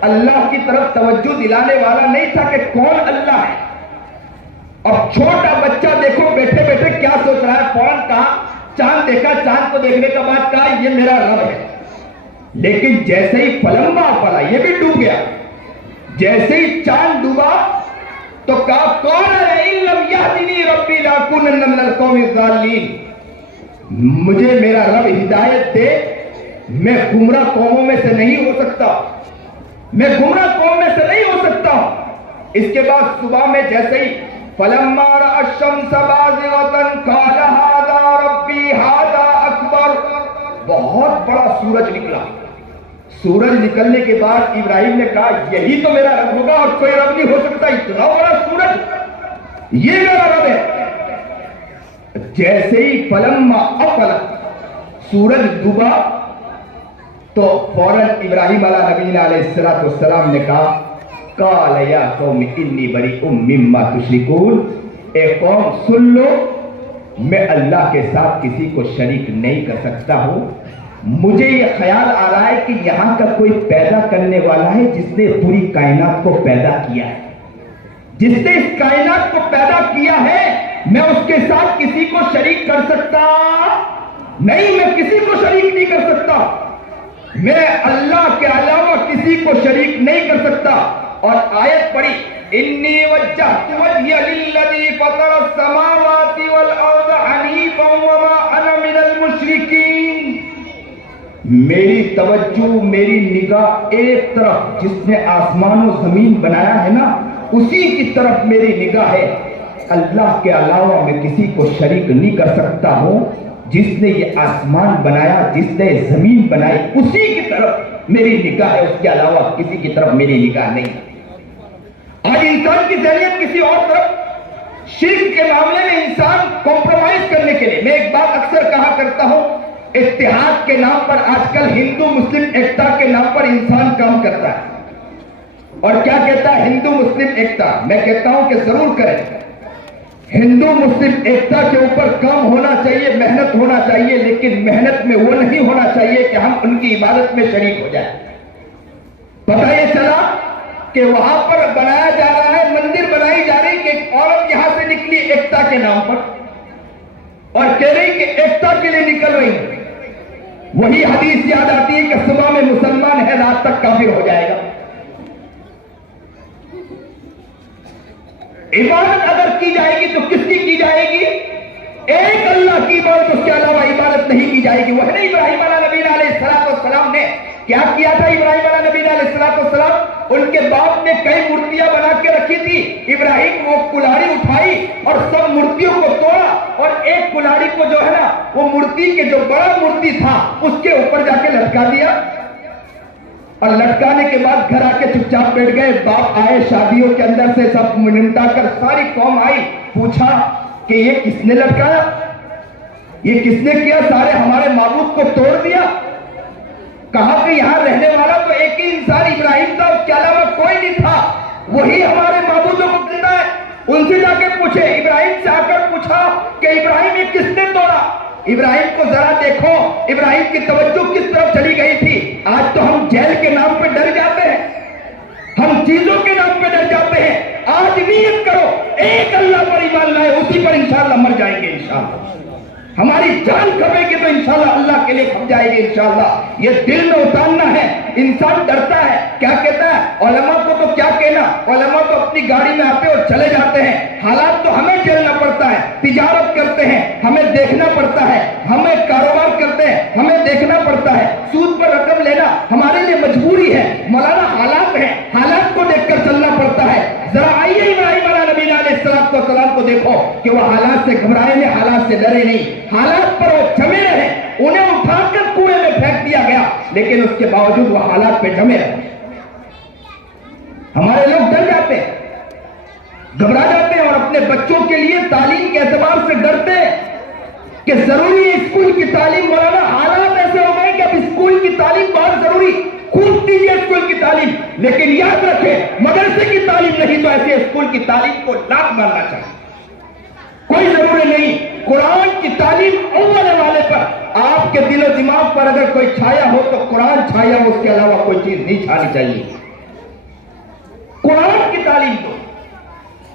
اللہ کی طرف توجہ دلانے والا نہیں تھا کہ کون اللہ ہے۔ اب چھوٹا بچہ دیکھو بیٹھے بیٹھے کیا سوچ رہا ہے، فوراً کہا چاند دیکھا، چاند کو دیکھنے کے بعد کہا یہ میرا رب ہے۔ لیکن جیسے ہی فلما پڑا، یہ بھی ڈوب گیا، جیسے ہی چاند ڈوبا تو کہا قال لئن لم یہدنی ربی لأکونن من القوم الضالین، مجھے میرا رب ہدایت دے، میں گمراہ قوموں میں سے نہیں ہو سکتا، میں گمراہ قوم میں سے نہیں ہو سکتا۔ اس کے بعد صبح میں جیسے ہی فلما رأى الشمس بازغة قال ھذا ربی ھذا اکبر، بہت بڑا سورج نکلا۔ سورج نکلنے کے بعد ابراہیم نے کہا یہی تو میرا رب ہوگا اور کوئی رب نہیں ہو سکتا، اتنا بڑا سورج، یہ میرا رب ہے۔ جیسے ہی فلما افل، سورج ڈوبا تو فوراً ابراہیم علیہ نبی علیہ السلام نے کہا قال یا قوم انی بریء مما تشرکون، اے قوم سن لو، میں اللہ کے ساتھ کسی کو شریک نہیں کر سکتا ہوں۔ مجھے یہ خیال آ رہا ہے کہ یہاں کا کوئی پیدا کرنے والا ہے جس نے پوری کائنات کو پیدا کیا ہے، جس نے اس کائنات کو پیدا کیا ہے، میں اس کے ساتھ کسی کو شریک کر سکتا نہیں، میں کسی کو شریک نہیں کر سکتا، میں اللہ کے علاوہ کسی کو شریک نہیں کر سکتا۔ اور آیت پڑھی انی وجہت وجہی للذی فطر السماوات والارض حنیفا وما انا من المشرکین، میری توجہ، میری نگاہ ایک طرف جس نے آسمان و زمین بنایا ہے نا، اسی کی طرف میری نگاہ ہے، اللہ کے علاوہ میں کسی کو شریک نہیں کر سکتا ہوں. جس نے یہ آسمان بنایا، جس نے زمین بنائی، اسی کی طرف میری نگاہ ہے، اس کے علاوہ کسی کی طرف میری نگاہ نہیں. آج انسان کی ذہنیت کسی اور طرف، شرک کے معاملے میں انسان کمپرومائز کرنے کے لیے. میں ایک بات اکثر کہا کرتا ہوں، اتحاد کے نام پر آج کل ہندو مسلم ایکتا کے نام پر انسان کام کرتا ہے. اور کیا کہتا ہے؟ ہندو مسلم ایکتا. میں کہتا ہوں کہ ضرور کریں. ہندو مسلم ایکتا کے اوپر کام ہونا چاہیے، محنت ہونا چاہیے، لیکن محنت میں وہ نہیں ہونا چاہیے کہ ہم ان کی عبادت میں شریک ہو جائیں. پتہ یہ چلا کہ وہاں پر بنایا جا رہا ہے، مندر بنائی جا رہی کہ ایک عورت یہاں سے نکلی ایکتا کے نام پر اور کہہ رہی کہ ایکتا کے لیے نکل رہی. وہی حدیث یاد آتی ہے کہ صبح میں مسلمان ہے، رات تک کافر ہو جائے گا. عبادت اگر کی جائے گی تو کس کی جائے گی؟ ایک اللہ کی عبادت، اس کے علاوہ عبادت نہیں کی جائے گی. وہ ہے ابراہیم علیہ نبی علیہ السلام نے کیا کیا تھا؟ ابراہیم علیہ نبی علیہ السلام، ان کے باپ نے کئی مورتیاں بنا کے رکھی تھی. ابراہیم وہ کلاڑی اٹھائی اور سب مورتیوں کو توڑا اور ایک کلاڑی کو جو ہے نا وہ مورتی کے جو بڑا مورتی تھا اس کے اوپر جا کے لٹکا دیا. اور لٹکانے کے بعد گھر آ کے چپ چاپ بیٹھ گئے. باپ آئے شادیوں کے اندر سے سب نمٹا کر ساری قوم آئی، پوچھا کہ یہ کس نے لٹکایا، یہ کس نے کیا؟ سارے ہمارے معبود کو توڑ دیا. کہا کہ یہاں رہنے والا تو ایک ہی انسان ابراہیم تھا، اس کے علاوہ کوئی نہیں تھا، وہی ہمارے معبودوں کو زندہ ہے. ان سے جا کے پوچھے، ابراہیم سے آ کر پوچھا کہ ابراہیم یہ کس نے توڑا؟ ابراہیم کو ذرا دیکھو، ابراہیم کی توجہ کس طرف چلی گئی تھی. آج تو ہم جیل کے نام پہ ڈر جاتے ہیں، ہم چیزوں کے نام پہ ڈر جاتے ہیں. آج نیت کرو، ایک اللہ پر ایمان لائے، اسی پر انشاءاللہ مر جائیں گے. انشاءاللہ ہماری جان کھپے گی تو انشاءاللہ اللہ کے لیے کھپ جائے گی. انشاءاللہ یہ دل میں اتارنا ہے. انسان ڈرتا ہے، کیا کہتا ہے؟ علماء کو تو کیا کہنا، علماء تو اپنی گاڑی میں آتے اور چلے جاتے ہیں. حالات تو ہمیں جھیلنا پڑتا ہے. تجارت کرتے ہیں، ہمیں دیکھنا پڑتا ہے. ہمیں کاروبار کرتے ہیں، ہمیں دیکھنا پڑتا ہے. سود پر رقم لینا ہمارے لیے مجبوری ہے. مولانا حالات ہیں، حالات کو دیکھ کر چلنا پڑتا ہے. ذرا آئیے ابراہیم علیہ نبی علیہ السلام کو دیکھو کہ وہ حالات سے گھبرائے نہیں، حالات سے ڈرے نہیں، حالات پر وہ جمے رہے. انہیں اٹھا کر کنویں میں پھینک دیا گیا لیکن اس کے باوجود وہ حالات پہ جمے رہے. ہمارے لوگ ڈر جاتے ہیں، گھبرا جاتے ہیں اور اپنے بچوں کے لیے تعلیم کے اعتبار سے ڈرتے ہیں کہ ضروری ہے اسکول کی تعلیم. مولانا حالات ایسے ہو گئے کہ اب اسکول کی تعلیم بہت ضروری. خوب دیجیے اسکول کی تعلیم، لیکن یاد رکھیں مدرسے کی تعلیم نہیں تو ایسے اسکول کی تعلیم کو لات مارنا چاہیے. کوئی ضروری نہیں. قرآن کی تعلیم اول والے پر، آپ کے دل و دماغ پر اگر کوئی چھایا ہو تو قرآن چھایا ہو، اس کے علاوہ کوئی چیز نہیں چھانی چاہیے. قرآن کی تعلیم دو،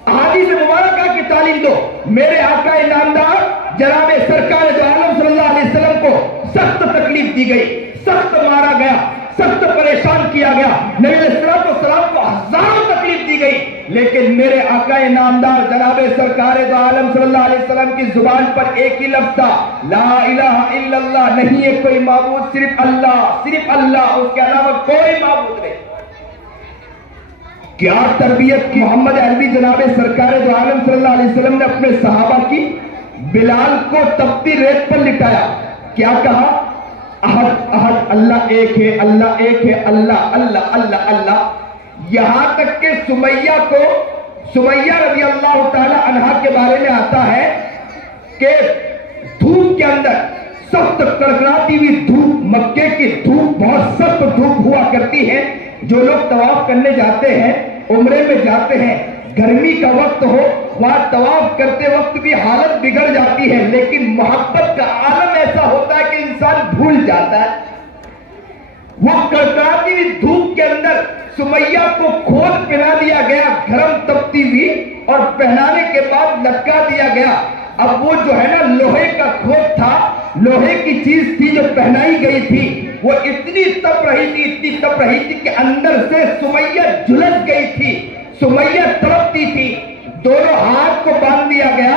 احادیث مبارکہ کی تعلیم دو. میرے آقا نامدار جناب سرکار دو عالم صلی اللہ علیہ وسلم کو سخت تکلیف دی گئی، سخت مارا گیا، سخت پریشان کیا گیا. نبی علیہ السلام کو ہزاروں تکلیف دی گئی، لیکن میرے آقا نامدار جناب سرکار دو عالم صلی اللہ علیہ وسلم کی زبان پر ایک ہی لفظ تھا، لا الہ الا اللہ. نہیں ہے کوئی معبود، صرف اللہ، صرف اللہ، اس کے علاوہ کوئی معبود نہیں. کیا تربیت کی محمد عربی جناب سرکار دو عالم صلی اللہ علیہ وسلم نے اپنے صحابہ کی. بلال کو تپتی ریت پر لٹایا، کیا کہا؟ احد احد، اللہ ایک ہے، اللہ ایک ہے، اللہ اللہ اللہ اللہ. یہاں تک کہ سمیہ رضی اللہ تعالی عنہا کے بارے میں آتا ہے کہ دھوپ کے اندر سخت کڑکڑاتی ہوئی دھوپ، مکے کی دھوپ بہت سخت دھوپ ہوا کرتی ہے. جو لوگ طواف کرنے جاتے ہیں، عمرے میں جاتے ہیں، گرمی کا وقت ہو، وہاں طواف کرتے وقت بھی حالت بگڑ جاتی ہے، لیکن محبت کا عالم ایسا ہوتا ہے کہ انسان بھول جاتا ہے. وہ کڑکڑاتی ہوئی دھوپ کے اندر سمیہ کو کھود پہنا دیا گیا، گرم تپتی ہوئی، اور پہنانے کے بعد لٹکا دیا گیا. اب وہ جو ہے نا لوہے کا کھود تھا، لوہے کی چیز تھی جو پہنائی گئی تھی، وہ اتنی تپ رہی تھی کہ اندر سے سمیہ جھلس گئی تھی، سمیہ تڑپتی تھی. دونوں ہاتھ کو باندھ دیا گیا،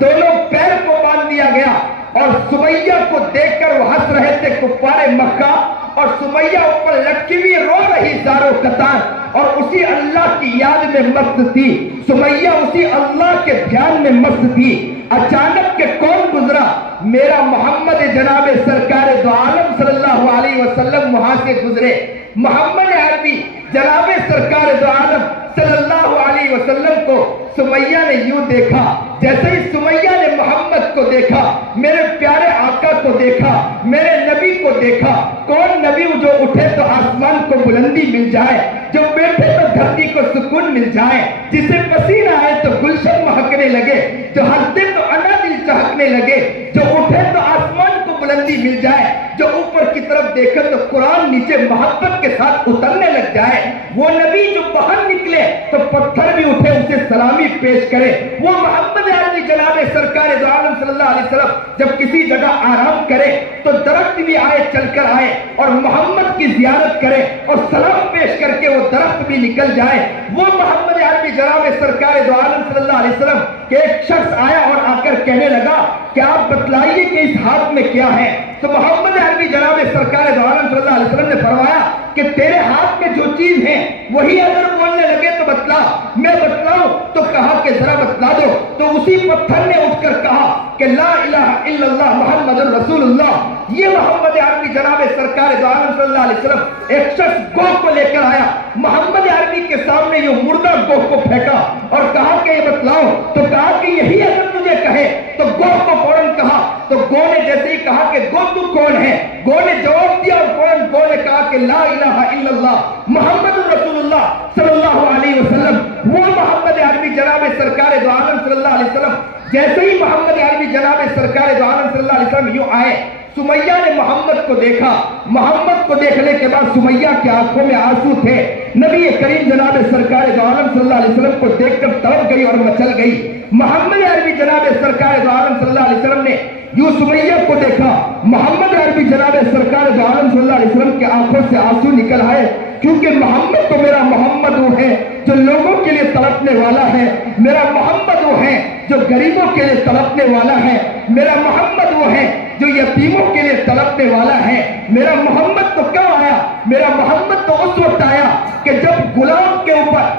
دونوں پیر کو باندھ دیا گیا، اور سمیہ کو دیکھ کر وہ ہنس رہے تھے کفار مکہ، اور سمیہ اوپر لٹکی ہوئی رو رہی زاروں قطار. اور اسی اللہ کی یاد میں مست تھی، سمیہ اسی اللہ کے دھیان میں مست تھی۔ اچانک کے کون گزرا؟ میرا محمد جناب سرکار دو عالم صلی اللہ علیہ وسلم وہاں سے گزرے۔ محمد عربی جناب سرکار دو عالم صلی اللہ علیہ وسلم کو سمیہ نے یوں دیکھا، جیسے ہی سمیہ نے محمد کو دیکھا، میرے پیارے آقا کو دیکھا، میرے نبی کو دیکھا۔ کون نبی جو اٹھے تو آسمان کو بلندی مل جائے، جو بیٹھے تو دھرتی کو سکون مل جائے، جسے پسینہ آئے تو گلشن مہکنے لگے، جو ہنسے تو انادل چہکنے لگے، جو اٹھے تو آسمان کو بلندی مل جائے، جو اوپر کی طرف دیکھے تو قرآن نیچے محبت کے ساتھ اترنے لگ جائے۔ وہ نبی جو باہر نکلے تو پتھر بھی اٹھے اسے سلامی پیش کرے۔ وہ محمد عربی جناب سرکار دو عالم صلی اللہ علیہ وسلم جب کسی جگہ آرام کرے تو درخت بھی آئے چل کر آئے اور محمد کی زیارت کرے اور سلام پیش کر کے وہ درخت بھی نکل جائے۔ وہ محمد عربی جناب سرکار دو عالم صلی اللہ علیہ وسلم کہ ایک شخص آیا اور آ کر کہنے لگا کہ آپ بتلائیے کہ اس ہاتھ میں کیا ہے؟ تو محمد عربی جناب سرکار دو عالم صلی اللہ علیہ وسلم نے فرمایا کہ تیرے ہاتھ میں جو چیز ہے وہی اگر بولنے لگے تو بتلا۔ میں بتلاؤں تو کہا کہ ذرا بتلا دو۔ تو اسی پتھر نے اٹھ کر کہا کہ لا الہ الا اللہ محمد رسول اللہ۔ یہ محمد عربی جناب سرکار دو عالم صلی اللہ علیہ وسلم ایک شخص گوہ کو لے کر آیا، محمد عربی کے سامنے یہ مردہ گوہ کو پھینکا اور کہا کہ یہ بتلاؤ۔ تو کہا کہ یہی اگر تجھے کہے تو گوہ کو فوراً کہا۔ تو گوہ نے جیسے ہی کہا کہ گوہ تو کون ہے، گوہ نے جواب دیا اور فوراً گوہ نے کہا کہ لا الہ الا اللہ محمد رسول اللہ صلی اللہ علیہ وسلم۔ وہ محمد عربی جناب سرکار دو عالم صلی اللہ علیہ وسلم جیسے ہی محمد عربی جناب سرکار دو عالم صلی اللہ علیہ وسلم یوں آئے، سمیہ نے محمد کو دیکھا۔ محمد کو دیکھنے کے بعد سمیہ کی آنکھوں میں آنسو تھے۔ نبی کریم جناب سرکار دو عالم صلی اللہ علیہ وسلم کو دیکھ کر تڑپ گئی اور مچل گئی۔ محمد عربی جناب سرکار دو عالم صلی اللہ علیہ وسلم نے یوں سمیہ کو دیکھا، محمد عربی جناب سرکار دو عالم صلی اللہ علیہ وسلم کی آنکھوں سے آنسو نکل آئے، کیونکہ محمد تو میرا محمد وہ ہے جو لوگوں کے لیے تڑپنے والا ہے، میرا محمد وہ ہے جو غریبوں کے لیے تڑپنے والا ہے، میرا محمد وہ ہے جو یتیموں کے لیے تڑپنے والا ہے۔ میرا محمد تو کب آیا؟ میرا محمد تو اس وقت آیا کہ جب غلام کے اوپر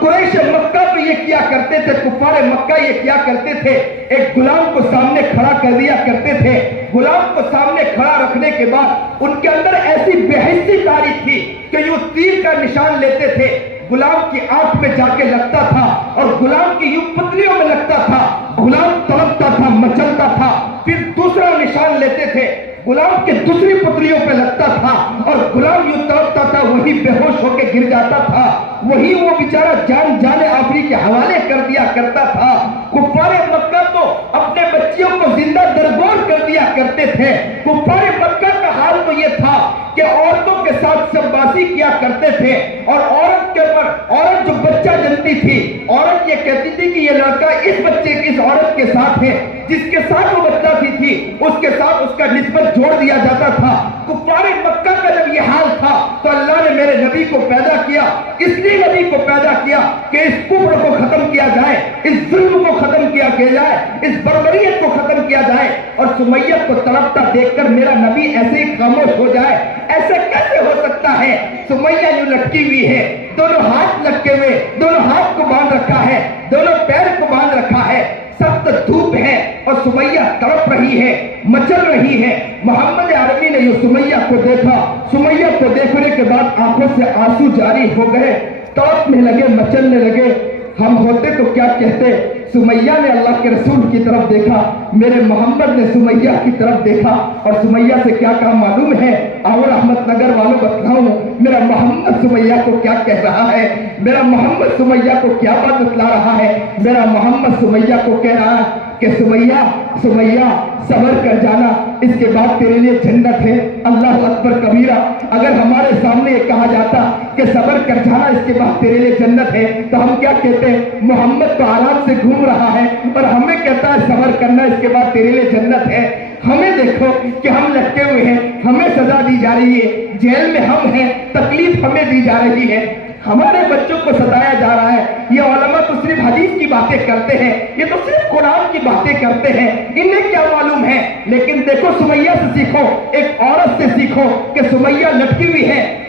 قریش مکہ تو یہ کیا کرتے تھے، کفار مکہ یہ کیا کرتے تھے، ایک غلام کو سامنے کھڑا کر دیا کرتے تھے۔ غلام کو سامنے کھڑا رکھنے کے بعد ان کے اندر ایسی بے حسی تاری تھی کہ یوں تیر کا نشان لیتے تھے، غلام کی آنکھ میں جا کے لگتا تھا اور غلام کی یوں پتلیوں میں لگتا تھا، غلام تڑپتا تھا، مچلتا تھا۔ پھر دوسرا نشان لیتے تھے، غلام کے دوسری پتلیوں پہ لگتا تھا اور غلام یوں تڑپتا تھا، وہی بے ہوش ہو کے گر جاتا تھا، وہی وہ بیچارہ جان جانے آفری کے حوالے کر دیا کرتا تھا۔ کفار مکہ تو اپنے بچیوں کو زندہ درگور کر دیا کرتے تھے۔ کفار مکہ کا حال تو یہ تھا کہ عورتوں کے ساتھ شباسی کیا کرتے تھے اور عورت کے اوپر عورت جو بچہ جنتی تھی، عورت یہ کہتی تھی کہ یہ لڑکا اس بچے کی اس عورت کے ساتھ ہے، جس کے ساتھ وہ بچہ تھی اس کے ساتھ اس کا نسبت جوڑ دیا جاتا تھا۔ کفار مکہ کا جب یہ حال تھا تو اللہ نے میرے نبی کو پیدا کیا، اس لیے نبی کو پیدا کیا کہ اس کفر کو ختم کیا جائے، اس ظلم کو ختم کیا جائے، اس بربریت کو ختم کیا جائے۔ اور سمیہ کو تڑپتا دیکھ کر میرا نبی ایسے ہی خاموش ہو جائے، ایسے کیسے ہو سکتا ہے؟ سمیہ یوں لٹکی ہوئی ہے، دونوں ہاتھ لٹکے ہوئے، دونوں ہاتھ کو باندھ رکھا ہے، دونوں پیر کو باندھ رکھا ہے، سخت دھوپ ہے اور سمیہ تڑپ رہی ہے، مچل رہی ہے۔ محمد عربی نے یہ سمیہ کو دیکھا، سمیہ کو دیکھنے کے بعد آنکھوں سے آنسو جاری ہو گئے، تڑپنے لگے، مچلنے لگے۔ ہم ہوتے تو کیا کہتے؟ سمیہ نے اللہ کے رسول کی طرف دیکھا، میرے محمد نے سمیہ کی طرف دیکھا اور سمیہ سے کیا کہا معلوم ہے؟ آؤ رحمت نگر والوں بتلاؤں میرا محمد سمیہ کو کیا کہہ رہا ہے، میرا محمد سمیہ کو کیا بات بتلا رہا ہے۔ میرا محمد سمیہ کو کہہ رہا ہے کہ سمیہ سمیہ صبر کر جانا، اس کے بعد تیرے لیے جنت ہے۔ اللہ اکبر کبیرہ، اگر ہمارے سامنے یہ کہا جاتا کہ صبر کر جانا اس کے بعد تیرے لیے جنت ہے تو ہم کیا کہتے ہیں؟ محمد تو آرام سے گھوم رہا ہے اور ہمیں کہتا ہے صبر کرنا اس کے بعد تیرے لیے جنت ہے۔ ہمیں دیکھو کہ ہم لٹکے ہوئے ہیں، ہمیں سزا دی جا رہی ہے، جیل میں ہم ہیں، تکلیف ہمیں دی جا رہی ہے، ہمارے بچوں کو ستایا جا رہا ہے۔ یہ علماء تو صرف حدیث کی باتیں کرتے ہیں، یہ تو صرف قرآن کی باتیں کرتے ہیں، انہیں کیا معلوم ہے؟ لیکن دیکھو سمیہ سے سیکھو، ایک عورت سے سیکھو کہ سمیہ لٹکی ہوئی ہے،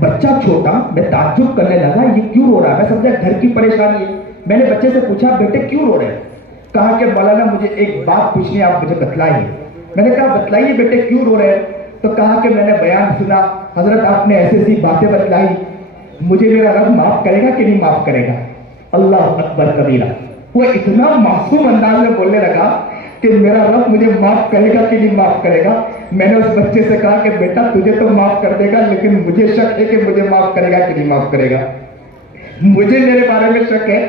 بچہ چھوٹا, میں تعجب کرنے لگا یہ کیوں رو رہا ہے. میں سمجھا گھر کی پریشانی ہے. میں نے بچے سے پوچھا بیٹے کیوں رو رہے ہیں؟ کہا کہ مولانا مجھے ایک بات پوچھنی ہے, آپ مجھے بتلائیے. میں نے کہا بتلائیے بیٹے کیوں رو رہے ہیں؟ تو کہا کہ میں نے بیان سنا حضرت آپ نے ایسی ایسی باتیں بتلائی, مجھے میرا رب معاف کرے گا کہ نہیں معاف کرے گا؟ اللہ اکبر کبیرہ. وہ اتنا معصوم انداز میں بولنے لگا کہ میرا رب مجھے معاف کرے گا کہ نہیں معاف کرے گا. میں نے اس بچے سے کہا کہ بیٹا تجھے تو معاف کر دے گا, لیکن مجھے شک ہے کہ مجھے معاف کرے گا کہ نہیں معاف کرے گا. مجھے میرے بارے میں شک ہے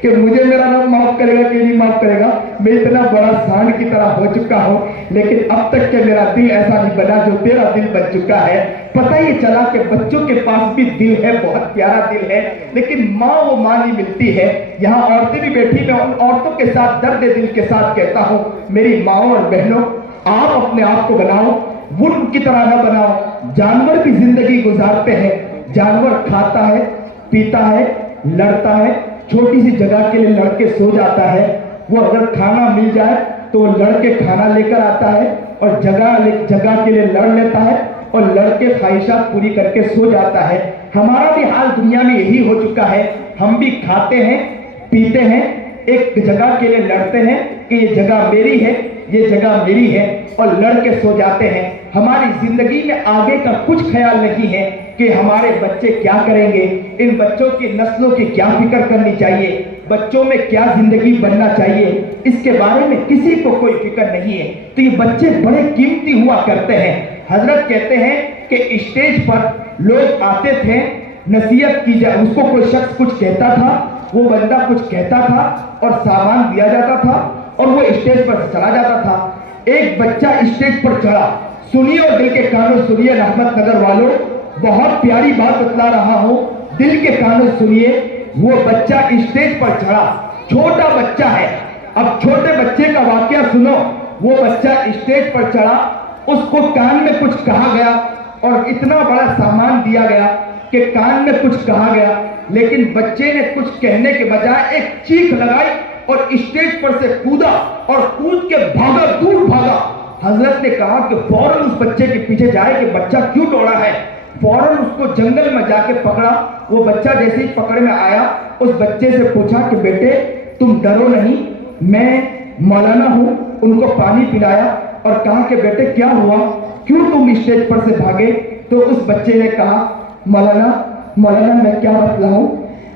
کہ مجھے میرا رب معاف کرے گا کہ نہیں معاف کرے گا. میں اتنا بڑا سانڈ کی طرح ہو چکا ہوں, لیکن اب تک کہ میرا دل ایسا نہیں بنا جو تیرا دل بن چکا ہے. پتہ یہ چلا کہ بچوں کے پاس بھی دل ہے, بہت پیارا دل ہے, لیکن ماں وہ ماں نہیں ملتی ہے. یہاں عورتیں بھی بیٹھی, میں ان عورتوں کے ساتھ درد دل کے ساتھ کہتا ہوں میری ماؤں اور بہنوں, آپ اپنے آپ کو بناؤ وُڈ کی طرح نہ بناؤ. جانور کی زندگی گزارتے ہیں, جانور کھاتا ہے, پیتا ہے, لڑتا ہے, چھوٹی سی جگہ کے لیے لڑ کے سو جاتا ہے. وہ اگر کھانا مل جائے تو وہ لڑ کے کھانا لے کر آتا ہے اور جگہ کے لیے لڑ لیتا ہے اور لڑ کے خواہشات پوری کر کے سو جاتا ہے. ہمارا بھی حال دنیا میں یہی ہو چکا ہے. ہم بھی کھاتے ہیں, پیتے ہیں, ایک جگہ کے لیے لڑتے ہیں کہ یہ جگہ میری ہے, یہ جگہ میری ہے, اور لڑ کے سو جاتے ہیں. ہماری زندگی میں آگے کا کچھ خیال نہیں ہے کہ ہمارے بچے کیا کریں گے, ان بچوں کی نسلوں کی کیا فکر کرنی چاہیے, بچوں میں کیا زندگی بننا چاہیے, اس کے بارے میں کسی کو کوئی فکر نہیں ہے. تو یہ بچے بڑے قیمتی ہوا کرتے ہیں. حضرت کہتے ہیں کہ اسٹیج پر لوگ آتے تھے, نصیحت کی جائے, اس کو کوئی شخص کچھ کہتا تھا, وہ بندہ کچھ کہتا تھا اور سامان دیا جاتا تھا اور وہ اسٹیج پر چلا جاتا تھا. ایک بچہ اسٹیج پر چڑھا, سنیے اور دل کے کانوں سنیے رحمت نگر والوں, بہت پیاری بات بتلا رہا ہوں, دل کے کانوں سنیے. وہ بچہ اسٹیج پر چڑھا, چھوٹا بچہ ہے. اب چھوٹے بچے کا واقعہ سنو. وہ بچہ اسٹیج پر چڑھا, اس کو کان میں کچھ کہا گیا اور اتنا بڑا سامان دیا گیا کہ کان میں کچھ کہا گیا, لیکن بچے نے کچھ کہنے کے بجائے ایک چیخ لگائی اور اسٹیج پر سے کودا اور کود کے بھاگا, دور بھاگا. حضرت نے کہا کہ فوراً اس بچے کے پیچھے جائے کہ بچہ کیوں دوڑا ہے. فوراً اس کو جنگل میں جا کے پکڑا. وہ بچہ جیسے ہی پکڑ میں آیا, اس بچے سے پوچھا کہ بیٹے تم ڈرو نہیں, میں مولانا ہوں. ان کو پانی پلایا اور کہا کہ بیٹے کیا ہوا, کیوں تم اسٹیج پر سے بھاگے؟ تو اس بچے نے کہا مولانا میں کیا بتلاؤں,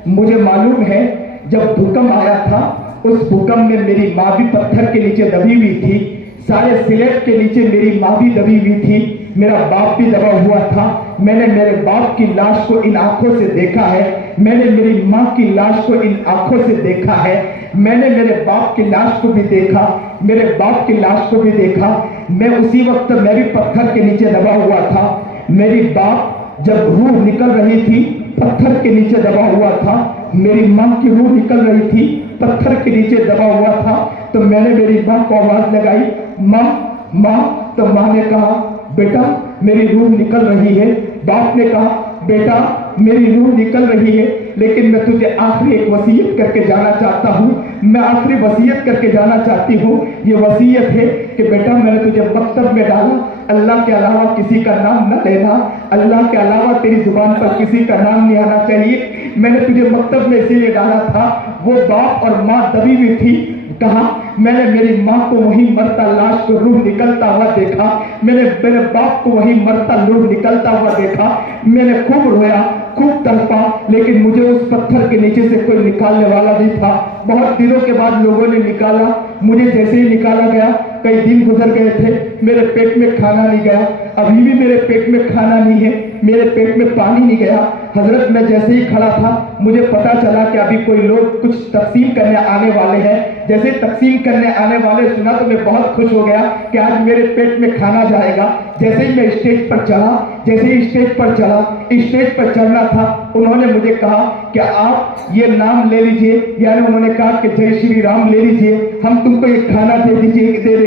مجھے معلوم ہے جب بھوکم آیا تھا اس بھوکم میں میری ماں بھی پتھر کے نیچے دبی ہوئی تھی, سارے سلیب کے نیچے میری ماں بھی دبی ہوئی تھی, میرا باپ بھی دبا ہوا تھا. میں نے میرے باپ کی لاش کو ان آنکھوں سے دیکھا ہے, میں نے میری ماں کی لاش کو ان آنکھوں سے دیکھا ہے, میں نے میرے باپ کی لاش کو بھی دیکھا, میرے باپ کی لاش کو بھی دیکھا. میں اسی وقت میں بھی پتھر کے نیچے دبا ہوا تھا. میری باپ جب روح نکل رہی تھی پتھر کے نیچے دبا ہوا تھا, میری ماں کی روح نکل رہی تھی پتھر کے نیچے دبا ہوا تھا. تو میں نے میری ماں کو آواز لگائی, ماں. تو ماں نے کہا بیٹا میری روح نکل رہی ہے. باپ نے کہا بیٹا میری روح نکل رہی ہے, لیکن میں تجھے آخری ایک وصیت کر کے جانا چاہتا ہوں. میں آخری وصیت کر کے جانا چاہتی ہوں. یہ وصیت ہے کہ بیٹا میں نے تجھے مکتب میں ڈالا, اللہ کے علاوہ کسی کا نام نہ لینا, اللہ کے علاوہ تیری زبان پر کسی کا نام نہیں آنا چاہیے. میں نے تجھے مکتب میں اسی لیے ڈالا تھا. وہ باپ اور ماں دبی ہوئی تھی. کہا میں نے میری ماں کو وہیں مرتا لاش کو روح نکلتا ہوا دیکھا, میں نے میرے باپ کو وہیں مرتا روح نکلتا ہوا دیکھا. میں نے خوب رویا, خوب تڑپا, لیکن مجھے اس پتھر کے نیچے سے کوئی نکالنے والا نہیں تھا. بہت دنوں کے بعد لوگوں نے نکالا. مجھے جیسے ہی نکالا گیا, کئی دن گزر گئے تھے, میرے پیٹ میں کھانا نہیں گیا. ابھی بھی میرے پیٹ میں کھانا نہیں ہے, میرے پیٹ میں پانی نہیں گیا. حضرت میں جیسے ہی کھڑا تھا مجھے پتا چلا کہ ابھی کوئی لوگ کچھ تقسیم کرنے آنے والے ہیں. جیسے تقسیم کرنے آنے والے سنا تو میں بہت خوش ہو گیا کہ آج میرے پیٹ میں کھانا جائے گا. جیسے ہی میں اسٹیج پر چڑھا, جیسے ہی اسٹیج پر چڑھا, اسٹیج پر چڑھنا تھا, انہوں نے مجھے کہا کہ آپ یہ نام لے لیجئے, یعنی انہوں نے کہا کہ جے شری رام لے لیجئے, ہم تم کو یہ کھانا دے دیں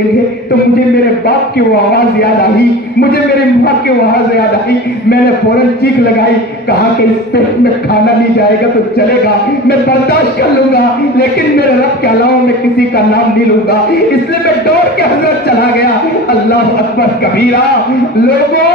گے. تو مجھے میرے باپ کی وہ آواز یاد آئی, مجھے میرے ماں کی وہ آواز یاد آئی. میں نے فوراً چیخ لگائی, کہا کہ اس پیٹ میں کھانا نہیں جائے گا تو چلے گا, میں برداشت کر لوں گا, لیکن میرے رب کے علاوہ میں کسی کا نام نہیں لوں گا. اس لیے میں دوڑ کے حضرت چلا گیا. اللہ اکبر کبیرہ. لوگوں,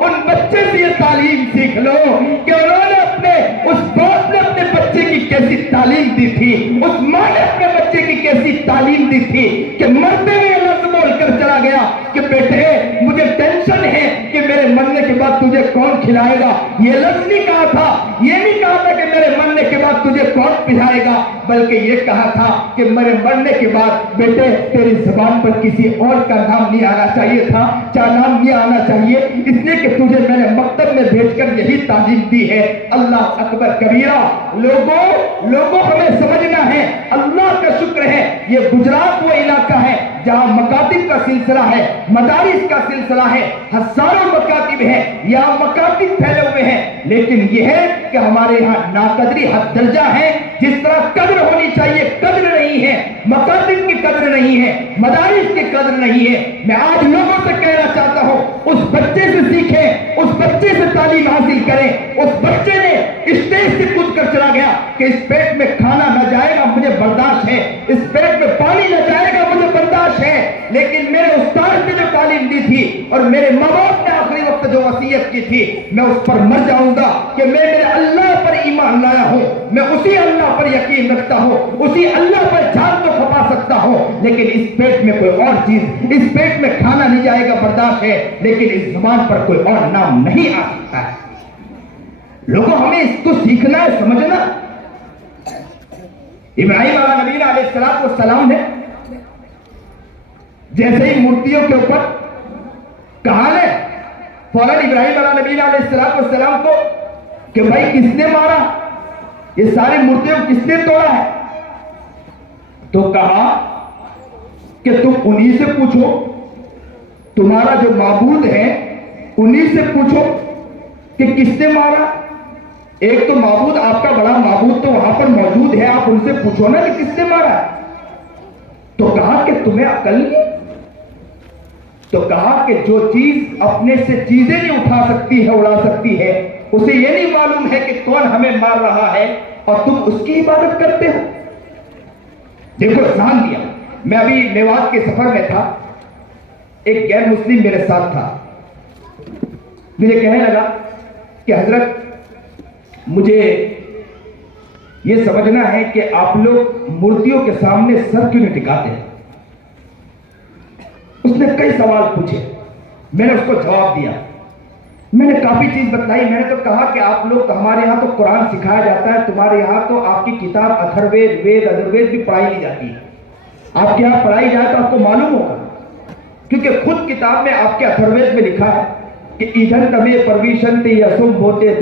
ان بچے سے یہ تعلیم سیکھ لو کہ انہوں نے اپنے اس باپ نے اپنے بچے کی کیسی تعلیم دی تھی, اس ماں نے اپنے بچے کی کیسی تعلیم دی تھی کہ مرتے ہوئے لفظ بول کر چلا گیا کہ بیٹے مجھے ٹینشن ہے کہ میرے مرنے کے بعد تجھے کون کھلائے گا. یہ لفظ نہیں کہا تھا, یہ نہیں کہا تھا کہ میرے مرنے کے بعد تجھے کون پلائے گا, بلکہ یہ کہا تھا کہ میرے مرنے کے بعد بیٹے تیری زبان پر کسی اور کا نام نہیں آنا چاہیے تھا, کیا نام نہیں آنا چاہیے, اس لیے کہ تجھے میں نے مکتب میں بھیج کر یہی تعلیم دی ہے. اللہ اکبر کبیرہ. لوگوں ہمیں سمجھنا ہے, اللہ کا شکر ہے یہ گجرات وہ علاقہ ہے جہاں مکاتب کا سلسلہ ہے, مدارس کا سلسلہ ہے, ہزاروں مکاتب ہیں, یہاں مکاتب پھیلے ہوئے ہیں, لیکن یہ ہے کہ ہمارے یہاں ناقدری حد درجہ ہے. جس طرح قدر ہونی چاہیے قدر نہیں ہے, مکاتب کی قدر نہیں ہے, مدارس کی قدر نہیں ہے. میں آج لوگوں سے کہنا چاہتا ہوں, اس بچے سے سیکھیں, اس بچے سے تعلیم حاصل کریں. اس بچے نے اسٹیج سے کود کر چلا گیا کہ اس پیٹ میں کھانا نہ جائے گا مجھے برداشت ہے, اس پیٹ میں پانی نہ جائے گا مجھے برداشت ہے, لیکن میرے استاد نے جو تعلیم دی تھی اور میرے ماں باپ نے آخری وقت جو وصیت کی تھی, میں اس پر مر جاؤں گا کہ میں میرے اللہ پر ایمان لایا ہوں, میں اسی اللہ پر یقین رکھتا ہوں, اسی اللہ پر جان تو کھپا سکتا ہوں, لیکن اس پیٹ میں کوئی اور چیز, اس پیٹ میں کھانا نہیں جائے گا برداشت ہے, لیکن اس زبان پر کوئی اور نام نہیں آ سکتا ہے. لوگوں ہمیں اس کو سیکھنا ہے, سمجھنا. ابراہیم علیہ نبی علیہ السلام نے جیسے ہی مورتیوں کے اوپر کہا ہے, فوراً ابراہیم علیہ نبی علیہ السلام کو کہ بھائی کس نے مارا, یہ ساری مورتیوں کس نے توڑا ہے, تو کہا کہ تم انہی سے پوچھو, تمہارا جو معبود ہے انہی سے پوچھو کہ کس نے مارا. ایک تو معبود, آپ کا بڑا معبود تو وہاں پر موجود ہے, آپ ان سے پوچھو نا کہ کس نے مارا. تو کہا کہ تمہیں عقل نہیں, تو کہا کہ جو چیز اپنے سے چیزیں نہیں اٹھا سکتی ہے اڑا سکتی ہے, اسے یہ نہیں معلوم ہے کہ کون ہمیں مار رہا ہے اور تم اس کی عبادت کرتے ہو. دیکھو احسان دیا. میں ابھی میوات کے سفر میں تھا, ایک غیر مسلم میرے ساتھ تھا, مجھے کہنے لگا کہ حضرت مجھے یہ سمجھنا ہے کہ آپ لوگ مورتیوں کے سامنے سر کیوں نہیں ٹکاتے. اس نے کئی سوال پوچھے, میں نے اس کو جواب دیا, میں نے کافی چیز بتلائی. میں نے تو کہا کہ آپ لوگ, ہمارے یہاں تو قرآن سکھایا جاتا ہے, تمہارے یہاں تو آپ کی کتاب اتھروید, وید, ادروید بھی پڑھائی نہیں جاتی ہے. آپ کے یہاں پڑھائی جائے تو آپ کو معلوم ہوگا, کیونکہ خود کتاب میں آپ کے اتھروید میں لکھا ہے کہ ایدھن تمہیں پرویشن تے یا سم ہوتے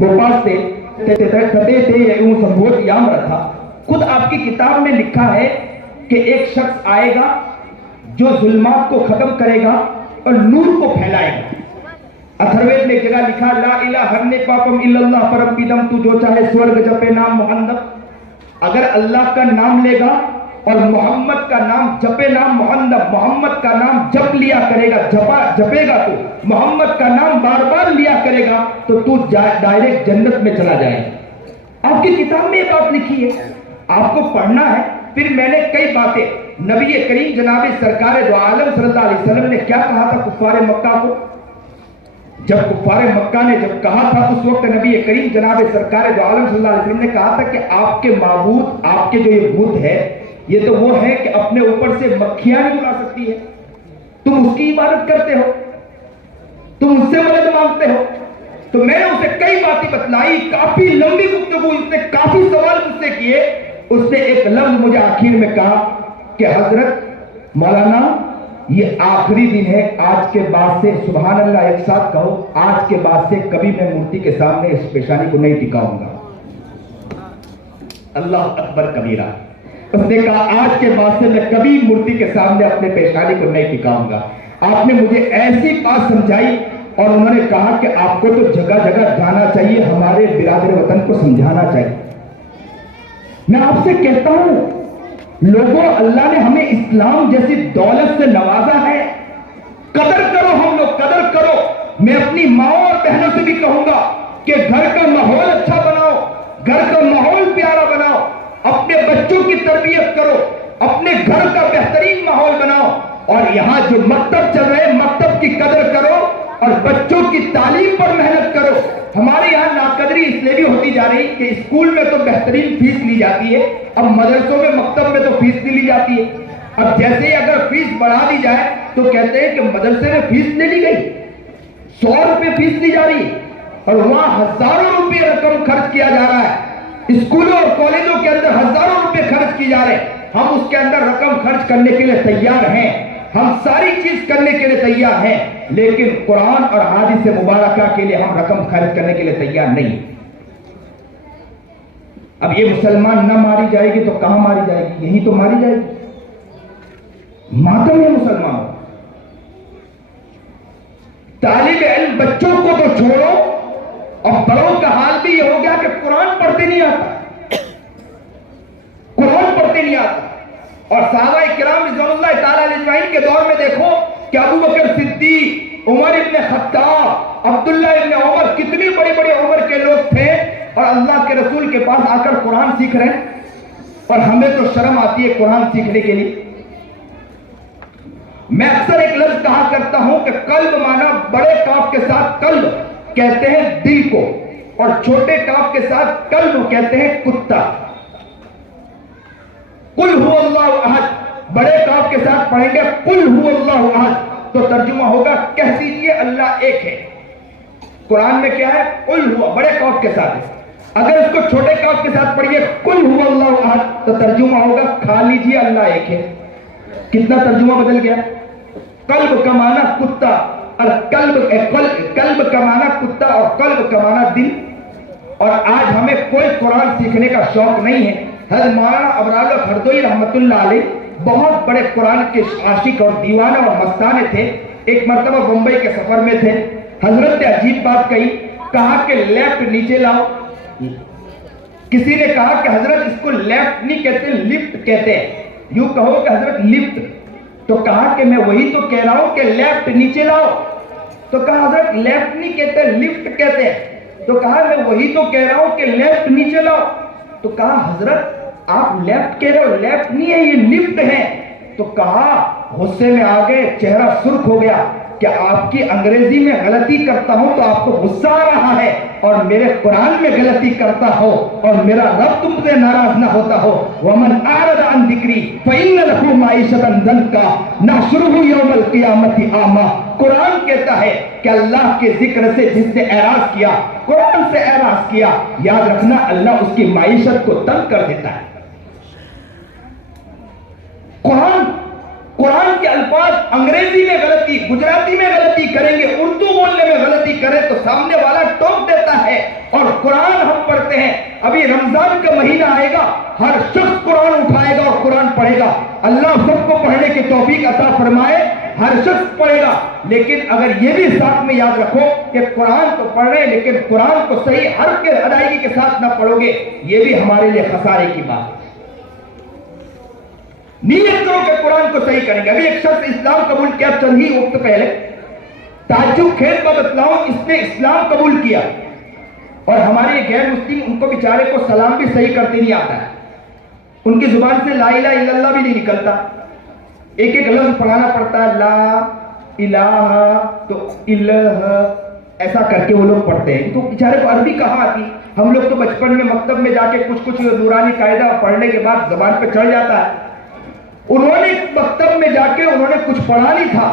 گوپاس تے کتے تے یا اون سمبھوت یام رکھا. خود آپ کی کتاب میں لکھا ہے کہ ایک شخص آئے گا جو ظلمات کو ختم کرے گا اور نور کو پھیلائے گا. اتھروید میں جگہ لکھا لا الہ ہرنے پاپم الا اللہ پرم پیدم, تو جو چاہے سورگ جپے نام محمد. اگر اللہ کا نام لے گا اور محمد کا نام جپے نام محمد, محمد کا نام جپ لیا کرے گا, جپے گا تو محمد کا نام بار بار لیا کرے گا تو ڈائریکٹ جنت میں چلا جائے گا. آپ کی کتاب میں یہ بات لکھی ہے, آپ کو پڑھنا ہے. پھر میں نے کئی باتیں, نبی کریم جناب سرکار دو عالم صلی اللہ علیہ وسلم نے کیا کہا تھا کفار مکہ کو, جب کفار مکہ نے جب کہا تھا اس وقت نبی کریم جناب سرکار دو عالم صلی اللہ علیہ وسلم نے کہا تھا کہ آپ کے معبود, آپ کے جو یہ بت ہے, یہ تو وہ ہے کہ اپنے اوپر سے مکھیاں نہیں اڑا سکتی ہے, تم اس کی عبادت کرتے ہو, تم اس سے مدد مانگتے ہو. تو میں نے اسے کئی باتیں بتلائی, کافی لمبی گفتگو, اس نے کافی سوال مجھ سے کیے. اس نے ایک لفظ مجھے آخر میں کہا کہ حضرت مولانا یہ آخری دن ہے, آج کے بعد سے سبحان اللہ ایک ساتھ کہو, آج کے بعد سے کبھی میں مورتی کے سامنے اس پیشانی کو نہیں ٹکاؤں گا. اللہ اکبر کبیرہ. اس نے کہا آج کے بعد سے میں کبھی مورتی کے سامنے اپنے پیشانی کو نہیں ٹکاؤں گا. آپ نے مجھے ایسی بات سمجھائی اور انہوں نے کہا کہ آپ کو تو جگہ جگہ جانا چاہیے, ہمارے برادر وطن کو سمجھانا چاہیے. میں آپ سے کہتا ہوں لوگوں, اللہ نے ہمیں اسلام جیسی دولت سے نوازا ہے, قدر کرو, ہم لوگ قدر کرو. میں اپنی ماؤں اور بہنوں سے بھی کہوں گا کہ گھر کا ماحول اچھا بناؤ، گھر کا ماحول پیارا بناؤ، اپنے بچوں کی تربیت کرو، اپنے گھر کا بہترین ماحول بناؤ، اور یہاں جو مکتب چل رہے مکتب کی قدر کرو اور بچوں کی تعلیم پر محنت کرو۔ ہمارے یہاں ناقدری اس لیے بھی ہوتی جا رہی کہ اسکول میں تو بہترین فیس لی جاتی ہے، اب مدرسوں میں مکتب میں تو فیس نہیں لی جاتی ہے۔ اب جیسے ہی اگر فیس بڑھا دی جائے تو کہتے ہیں کہ مدرسے میں فیس لے لی گئی، 100 روپے فیس لی جا رہی ہے، اور وہاں ہزاروں روپے رقم خرچ کیا جا رہا ہے۔ اسکولوں اور کالجوں کے اندر ہزاروں روپے خرچ کی جا رہے ہیں، ہم اس کے اندر رقم خرچ کرنے کے لیے تیار ہیں، ہم ساری چیز کرنے کے لیے تیار ہیں، لیکن قرآن اور حدیث مبارکہ کے لیے ہم رقم خرچ کرنے کے لیے تیار نہیں۔ اب یہ مسلمان نہ ماری جائے گی تو کہاں ماری جائے گی؟ یہی تو ماری جائے گی۔ ماتم ہے مسلمان۔ طالب علم بچوں کو تو چھوڑو، اور بڑوں کا حال بھی یہ ہو گیا کہ قرآن پڑھتے نہیں آتا، قرآن پڑھتے نہیں آتا۔ اور صحابہ کرام رضوان اللہ تعالیٰ علیہ اجمعین کے دور میں دیکھو کہ ابو بکر صدیق، عمر ابن خطاب، عبداللہ ابن عمر، کتنی بڑی بڑی عمر کے لوگ تھے، اور اللہ کے رسول کے پاس آ کر قرآن سیکھ رہے ہیں، اور ہمیں تو شرم آتی ہے قرآن سیکھنے کے لیے۔ میں اکثر ایک لفظ کہا کرتا ہوں کہ قلب مانا بڑے کاف کے ساتھ قلب کہتے ہیں دل کو، اور چھوٹے کاف کے ساتھ قلب کہتے ہیں کتا۔ قل هو اللہ احد، بڑے کاف کے ساتھ پڑھیں گے قل هو اللہ احد تو ترجمہ ہوگا کہہ دیجئے اللہ ایک ہے۔ قرآن میں کیا ہے؟ قل هو، بڑے کاف کے ساتھ ہے۔ اگر اس کو چھوٹے کاف کے ساتھ پڑھیے قل هو اللہ احد تو ترجمہ ہوگا کھا لیجئے اللہ ایک ہے۔ کتنا ترجمہ بدل گیا؟ قلب کا معنی کتا، اور قلب کا معنی کتا اور قلب کا معنی دل۔ اور آج ہمیں کوئی قرآن سیکھنے کا شوق نہیں ہے۔ حضرت مولانا ابرار ہردوئی رحمت اللہ علیہ بہت بڑے قرآن کے عاشق اور دیوانہ اور مستانے تھے۔ ایک مرتبہ بمبئی کے سفر میں تھے، حضرت نے عجیب بات کہی، کہا کہ لیفٹ نیچے لاؤ۔ کسی نے کہا کہ حضرت اس کو لیفٹ نہیں کہتے لفٹ کہتے ہیں، یوں کہو کہ حضرت لفٹ۔ تو کہا کہ میں وہی تو کہہ رہا ہوں کہ لیفٹ نیچے لاؤ۔ تو کہا حضرت لیفٹ نہیں کہتے لفٹ کہتے ہیں۔ تو کہا میں وہی تو کہہ رہا ہوں کہ لیفٹ نیچے لاؤ۔ تو کہا حضرت آپ لیفٹ کہہ رہے ہو، لیفٹ نہیں ہے یہ لفٹ ہے۔ تو کہا غصے میں آ گئے، چہرہ سرخ ہو گیا کہ آپ کی انگریزی میں غلطی کرتا ہوں تو آپ کو غصہ آ رہا ہے، اور میرے قرآن میں غلطی کرتا ہو اور میرا رب تم سے ناراض نہ ہوتا ہو۔ وَمَنْ أَعْرَضَ عَنْ ذِكْرِي فَإِنَّ لَهُ مَعِيشَةً ضَنكًا نَحْشُرُهُ يَوْمَ الْقِيَامَةِ أَعْمَىٰ۔ قرآن کہتا ہے کہ اللہ کے ذکر سے جس نے اعراض کیا، قرآن سے اعراض کیا، یاد رکھنا اللہ اس کی معیشت کو تنگ کر دیتا ہے۔ قرآن کے الفاظ انگریزی میں غلطی، گجراتی میں غلطی کریں گے، اردو بولنے میں غلطی کریں تو سامنے والا ٹوک دیتا ہے۔ اور قرآن ہم پڑھتے ہیں، ابھی رمضان کا مہینہ آئے گا، ہر شخص قرآن اٹھائے گا اور قرآن پڑھے گا۔ اللہ سب کو پڑھنے کی توفیق عطا فرمائے، ہر شخص پڑھے گا۔ لیکن اگر یہ بھی ساتھ میں یاد رکھو کہ قرآن تو پڑھ رہے ہیں لیکن قرآن کو صحیح حرف کے ادائیگی کے ساتھ نہ پڑھو گے، یہ بھی ہمارے لیے خسارے کی بات ہے۔ نیت کرو کہ قرآن کو صحیح کریں گے۔ ابھی ایک شخص اسلام قبول کیا چند ہی وقت پہلے، تعجب خیز میں بتلاؤں، اس نے اسلام قبول کیا، اور ہمارے غیر مسلم ان کو بیچارے کو سلام بھی صحیح کرتے نہیں آتا ہے، ان کی زبان سے لا الہ الا اللہ بھی نہیں نکلتا، ایک ایک لفظ پڑھانا پڑتا ہے، لا الہ تو الہ ایسا کر کے وہ لوگ پڑھتے ہیں، تو بیچارے کو عربی کہاں آتی؟ ہم لوگ تو بچپن میں مکتب میں جا کے کچھ نورانی قاعدہ پڑھنے کے بعد زبان پہ چڑھ جاتا ہے۔ انہوں نے مکتب میں جا کے انہوں نے کچھ پڑھا نہیں تھا،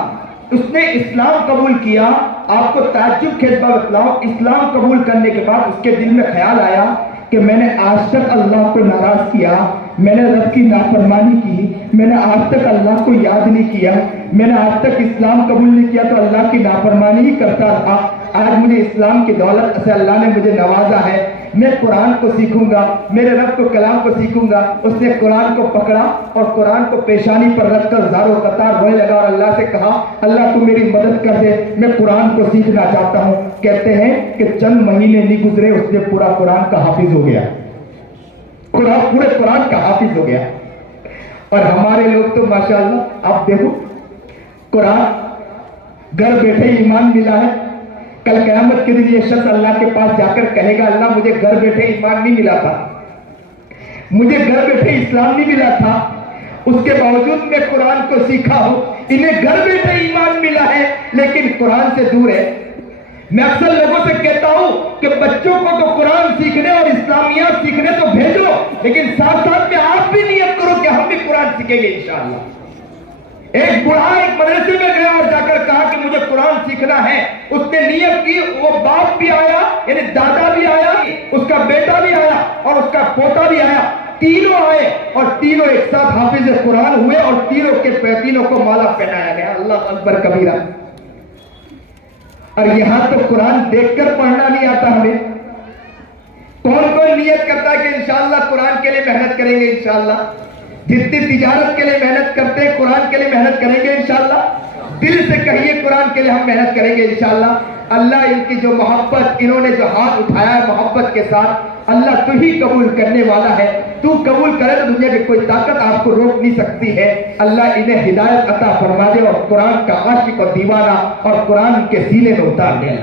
اس نے اسلام قبول کیا۔ آپ کو تعجب خیز بات بتلاؤں، اسلام قبول کرنے کے بعد اس کے دل میں خیال آیا کہ میں نے آج تک اللہ کو ناراض کیا، میں نے رب کی نافرمانی کی، میں نے آج تک اللہ کو یاد نہیں کیا، میں نے آج تک اسلام قبول نہیں کیا تو اللہ کی نافرمانی ہی کرتا رہا۔ آج مجھے اسلام کی دولت سے اللہ نے مجھے نوازا ہے، میں قرآن کو سیکھوں گا، میرے رب کو کلام کو سیکھوں گا۔ اس نے قرآن کو پکڑا اور قرآن کو پیشانی پر رکھ کر زار و قطار رونے لگا اور اللہ سے کہا اللہ تو میری مدد کر دے، میں قرآن کو سیکھنا چاہتا ہوں۔ کہتے ہیں کہ چند مہینے نہیں گزرے اس نے پورا قرآن کا حافظ ہو گیا، پورے قرآن کا حافظ ہو گیا۔ اور ہمارے لوگ تو ماشاءاللہ آپ دیکھو، قرآن گھر بیٹھے ایمان ملا ہے، کل قیامت کے دن یہ شخص اللہ کے پاس جا کر کہے گا اللہ مجھے گھر بیٹھے ایمان نہیں ملا تھا، مجھے گھر بیٹھے اسلام نہیں ملا تھا، اس کے باوجود میں قرآن کو سیکھا ہوں، انہیں گھر بیٹھے ایمان ملا ہے لیکن قرآن سے دور ہے۔ میں اکثر لوگوں سے کہتا ہوں کہ بچوں کو تو قرآن سیکھنے اور اسلامیات سیکھنے تو بھیجو، لیکن ساتھ ساتھ میں آپ بھی نیت کرو کہ ہم بھی قرآن سیکھیں گے انشاءاللہ۔ ایک بوڑھا ایک مدرسے میں گیا اور جا کر کہا کہ مجھے قرآن سیکھنا ہے، اس نے نیت کی، وہ باپ بھی آیا یعنی دادا بھی آیا، اس کا بیٹا بھی آیا اور اس کا پوتا بھی آیا، تینوں آئے اور تینوں ایک ساتھ حافظ قرآن ہوئے اور تینوں کو مالا پہنایا گیا۔ اللہ اکبر کبیرہ۔ اور یہاں تو قرآن دیکھ کر پڑھنا نہیں آتا ہمیں۔ کون کون نیت کرتا ہے کہ انشاءاللہ قرآن کے لیے محنت کریں گے انشاءاللہ؟ جتنی تجارت کے لیے محنت کرتے ہیں قرآن کے لیے محنت کریں گے انشاءاللہ؟ دل سے کہیے قرآن کے لیے ہم محنت کریں گے انشاءاللہ۔ اللہ ان کی جو محبت، انہوں نے جو ہاتھ اٹھایا ہے محبت کے ساتھ، اللہ تو ہی قبول کرنے والا ہے۔ تو قبول کرے تو دنیا کی کوئی طاقت آپ کو روک نہیں سکتی ہے۔ اللہ انہیں ہدایت عطا فرما دے اور قرآن کا عاشق اور دیوانہ اور قرآن کے سینے میں اتار دے۔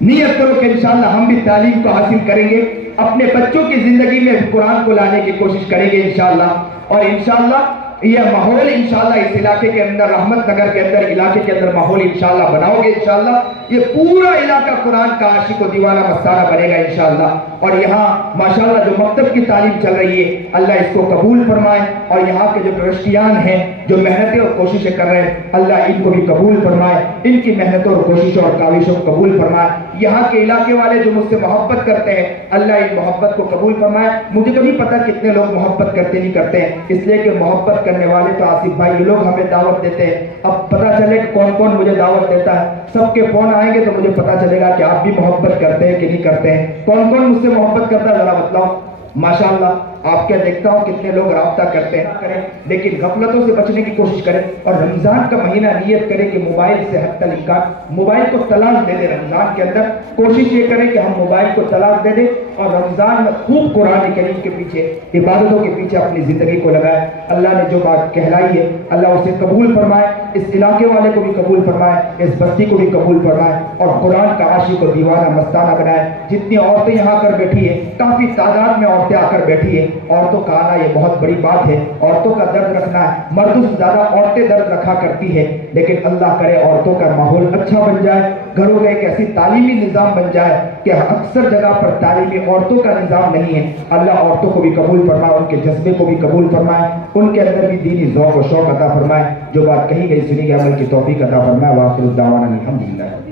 نیت کرو کہ انشاءاللہ ہم بھی تعلیم کو حاصل کریں گے، اپنے بچوں کی زندگی میں قرآن کو لانے کی کوشش کریں گے انشاءاللہ۔ اور انشاءاللہ یہ ماحول انشاءاللہ اس علاقے کے اندر، رحمت نگر کے اندر علاقے کے اندر ماحول انشاءاللہ بناؤ گے انشاءاللہ، یہ پورا علاقہ قرآن کا عاشق و دیوانہ مستانہ بنے گا انشاءاللہ۔ اور یہاں ماشاءاللہ جو مکتب کی تعلیم چل رہی ہے اللہ اس کو قبول فرمائے، اور یہاں کے جو ٹرسٹیان ہیں جو محنتیں اور کوششیں کر رہے ہیں اللہ ان کو بھی قبول فرمائے، ان کی محنتوں اور کوششوں اور کاوشوں کو قبول فرمائے۔ یہاں کے علاقے والے جو مجھ سے محبت کرتے ہیں اللہ ان محبت کو قبول فرمائے۔ مجھے تو نہیں پتا کتنے لوگ محبت کرتے نہیں کرتے ہیں، اس لیے کہ محبت کرنے والے تو آصف بھائی یہ لوگ ہمیں دعوت دیتے ہیں۔ اب پتا چلے کہ کون کون مجھے دعوت دیتا ہے، سب کے فون آئیں گے تو مجھے پتا چلے گا کہ آپ بھی محبت کرتے ہیں کہ نہیں کرتے ہیں۔ کون کون مجھ سے محبت کرتا ہے ذرا بتلاؤ۔ ماشاءاللہ آپ کیا دیکھتا ہوں کتنے لوگ رابطہ کرتے ہیں، کریں لیکن غفلتوں سے بچنے کی کوشش کریں، اور رمضان کا مہینہ نیت کریں کہ موبائل سے حتی الامکان موبائل کو طلاق دے دیں۔ رمضان کے اندر کوشش یہ کریں کہ ہم موبائل کو طلاق دے دیں اور رمضان میں خوب قرآن کریم کے پیچھے، عبادتوں کے پیچھے اپنی زندگی کو لگائے۔ اللہ نے جو بات کہلائی ہے اللہ اسے قبول فرمائے، اس علاقے والے کو بھی قبول فرمائے، اس بستی کو بھی قبول فرمائے، اور قرآن کا عاشق و دیوانہ مستانہ بنائے۔ جتنی عورتیں یہاں کر بیٹھی ہیں، کافی تعداد میں عورتیں آ کر بیٹھی ہیں، عورتوں کا آنا یہ بہت بڑی بات ہے۔ عورتوں کا درد رکھنا ہے، مردوں سے زیادہ عورتیں درد رکھا کرتی ہے، لیکن اللہ کرے عورتوں کا ماحول اچھا بن جائے، گھروں میں ایک ایسی تعلیمی نظام بن جائے کہ اکثر جگہ پر تعلیمی عورتوں کا نظام نہیں ہے۔ اللہ عورتوں کو بھی قبول فرمائے، ان کے جذبے کو بھی قبول فرمائے، ان کے اندر بھی دینی ذوق و شوق عطا فرمائے۔ جو بات کہی گئی سنی گئی عمل کی توفیق عطا فرمائے۔ وآخر دعوانا الحمدللہ۔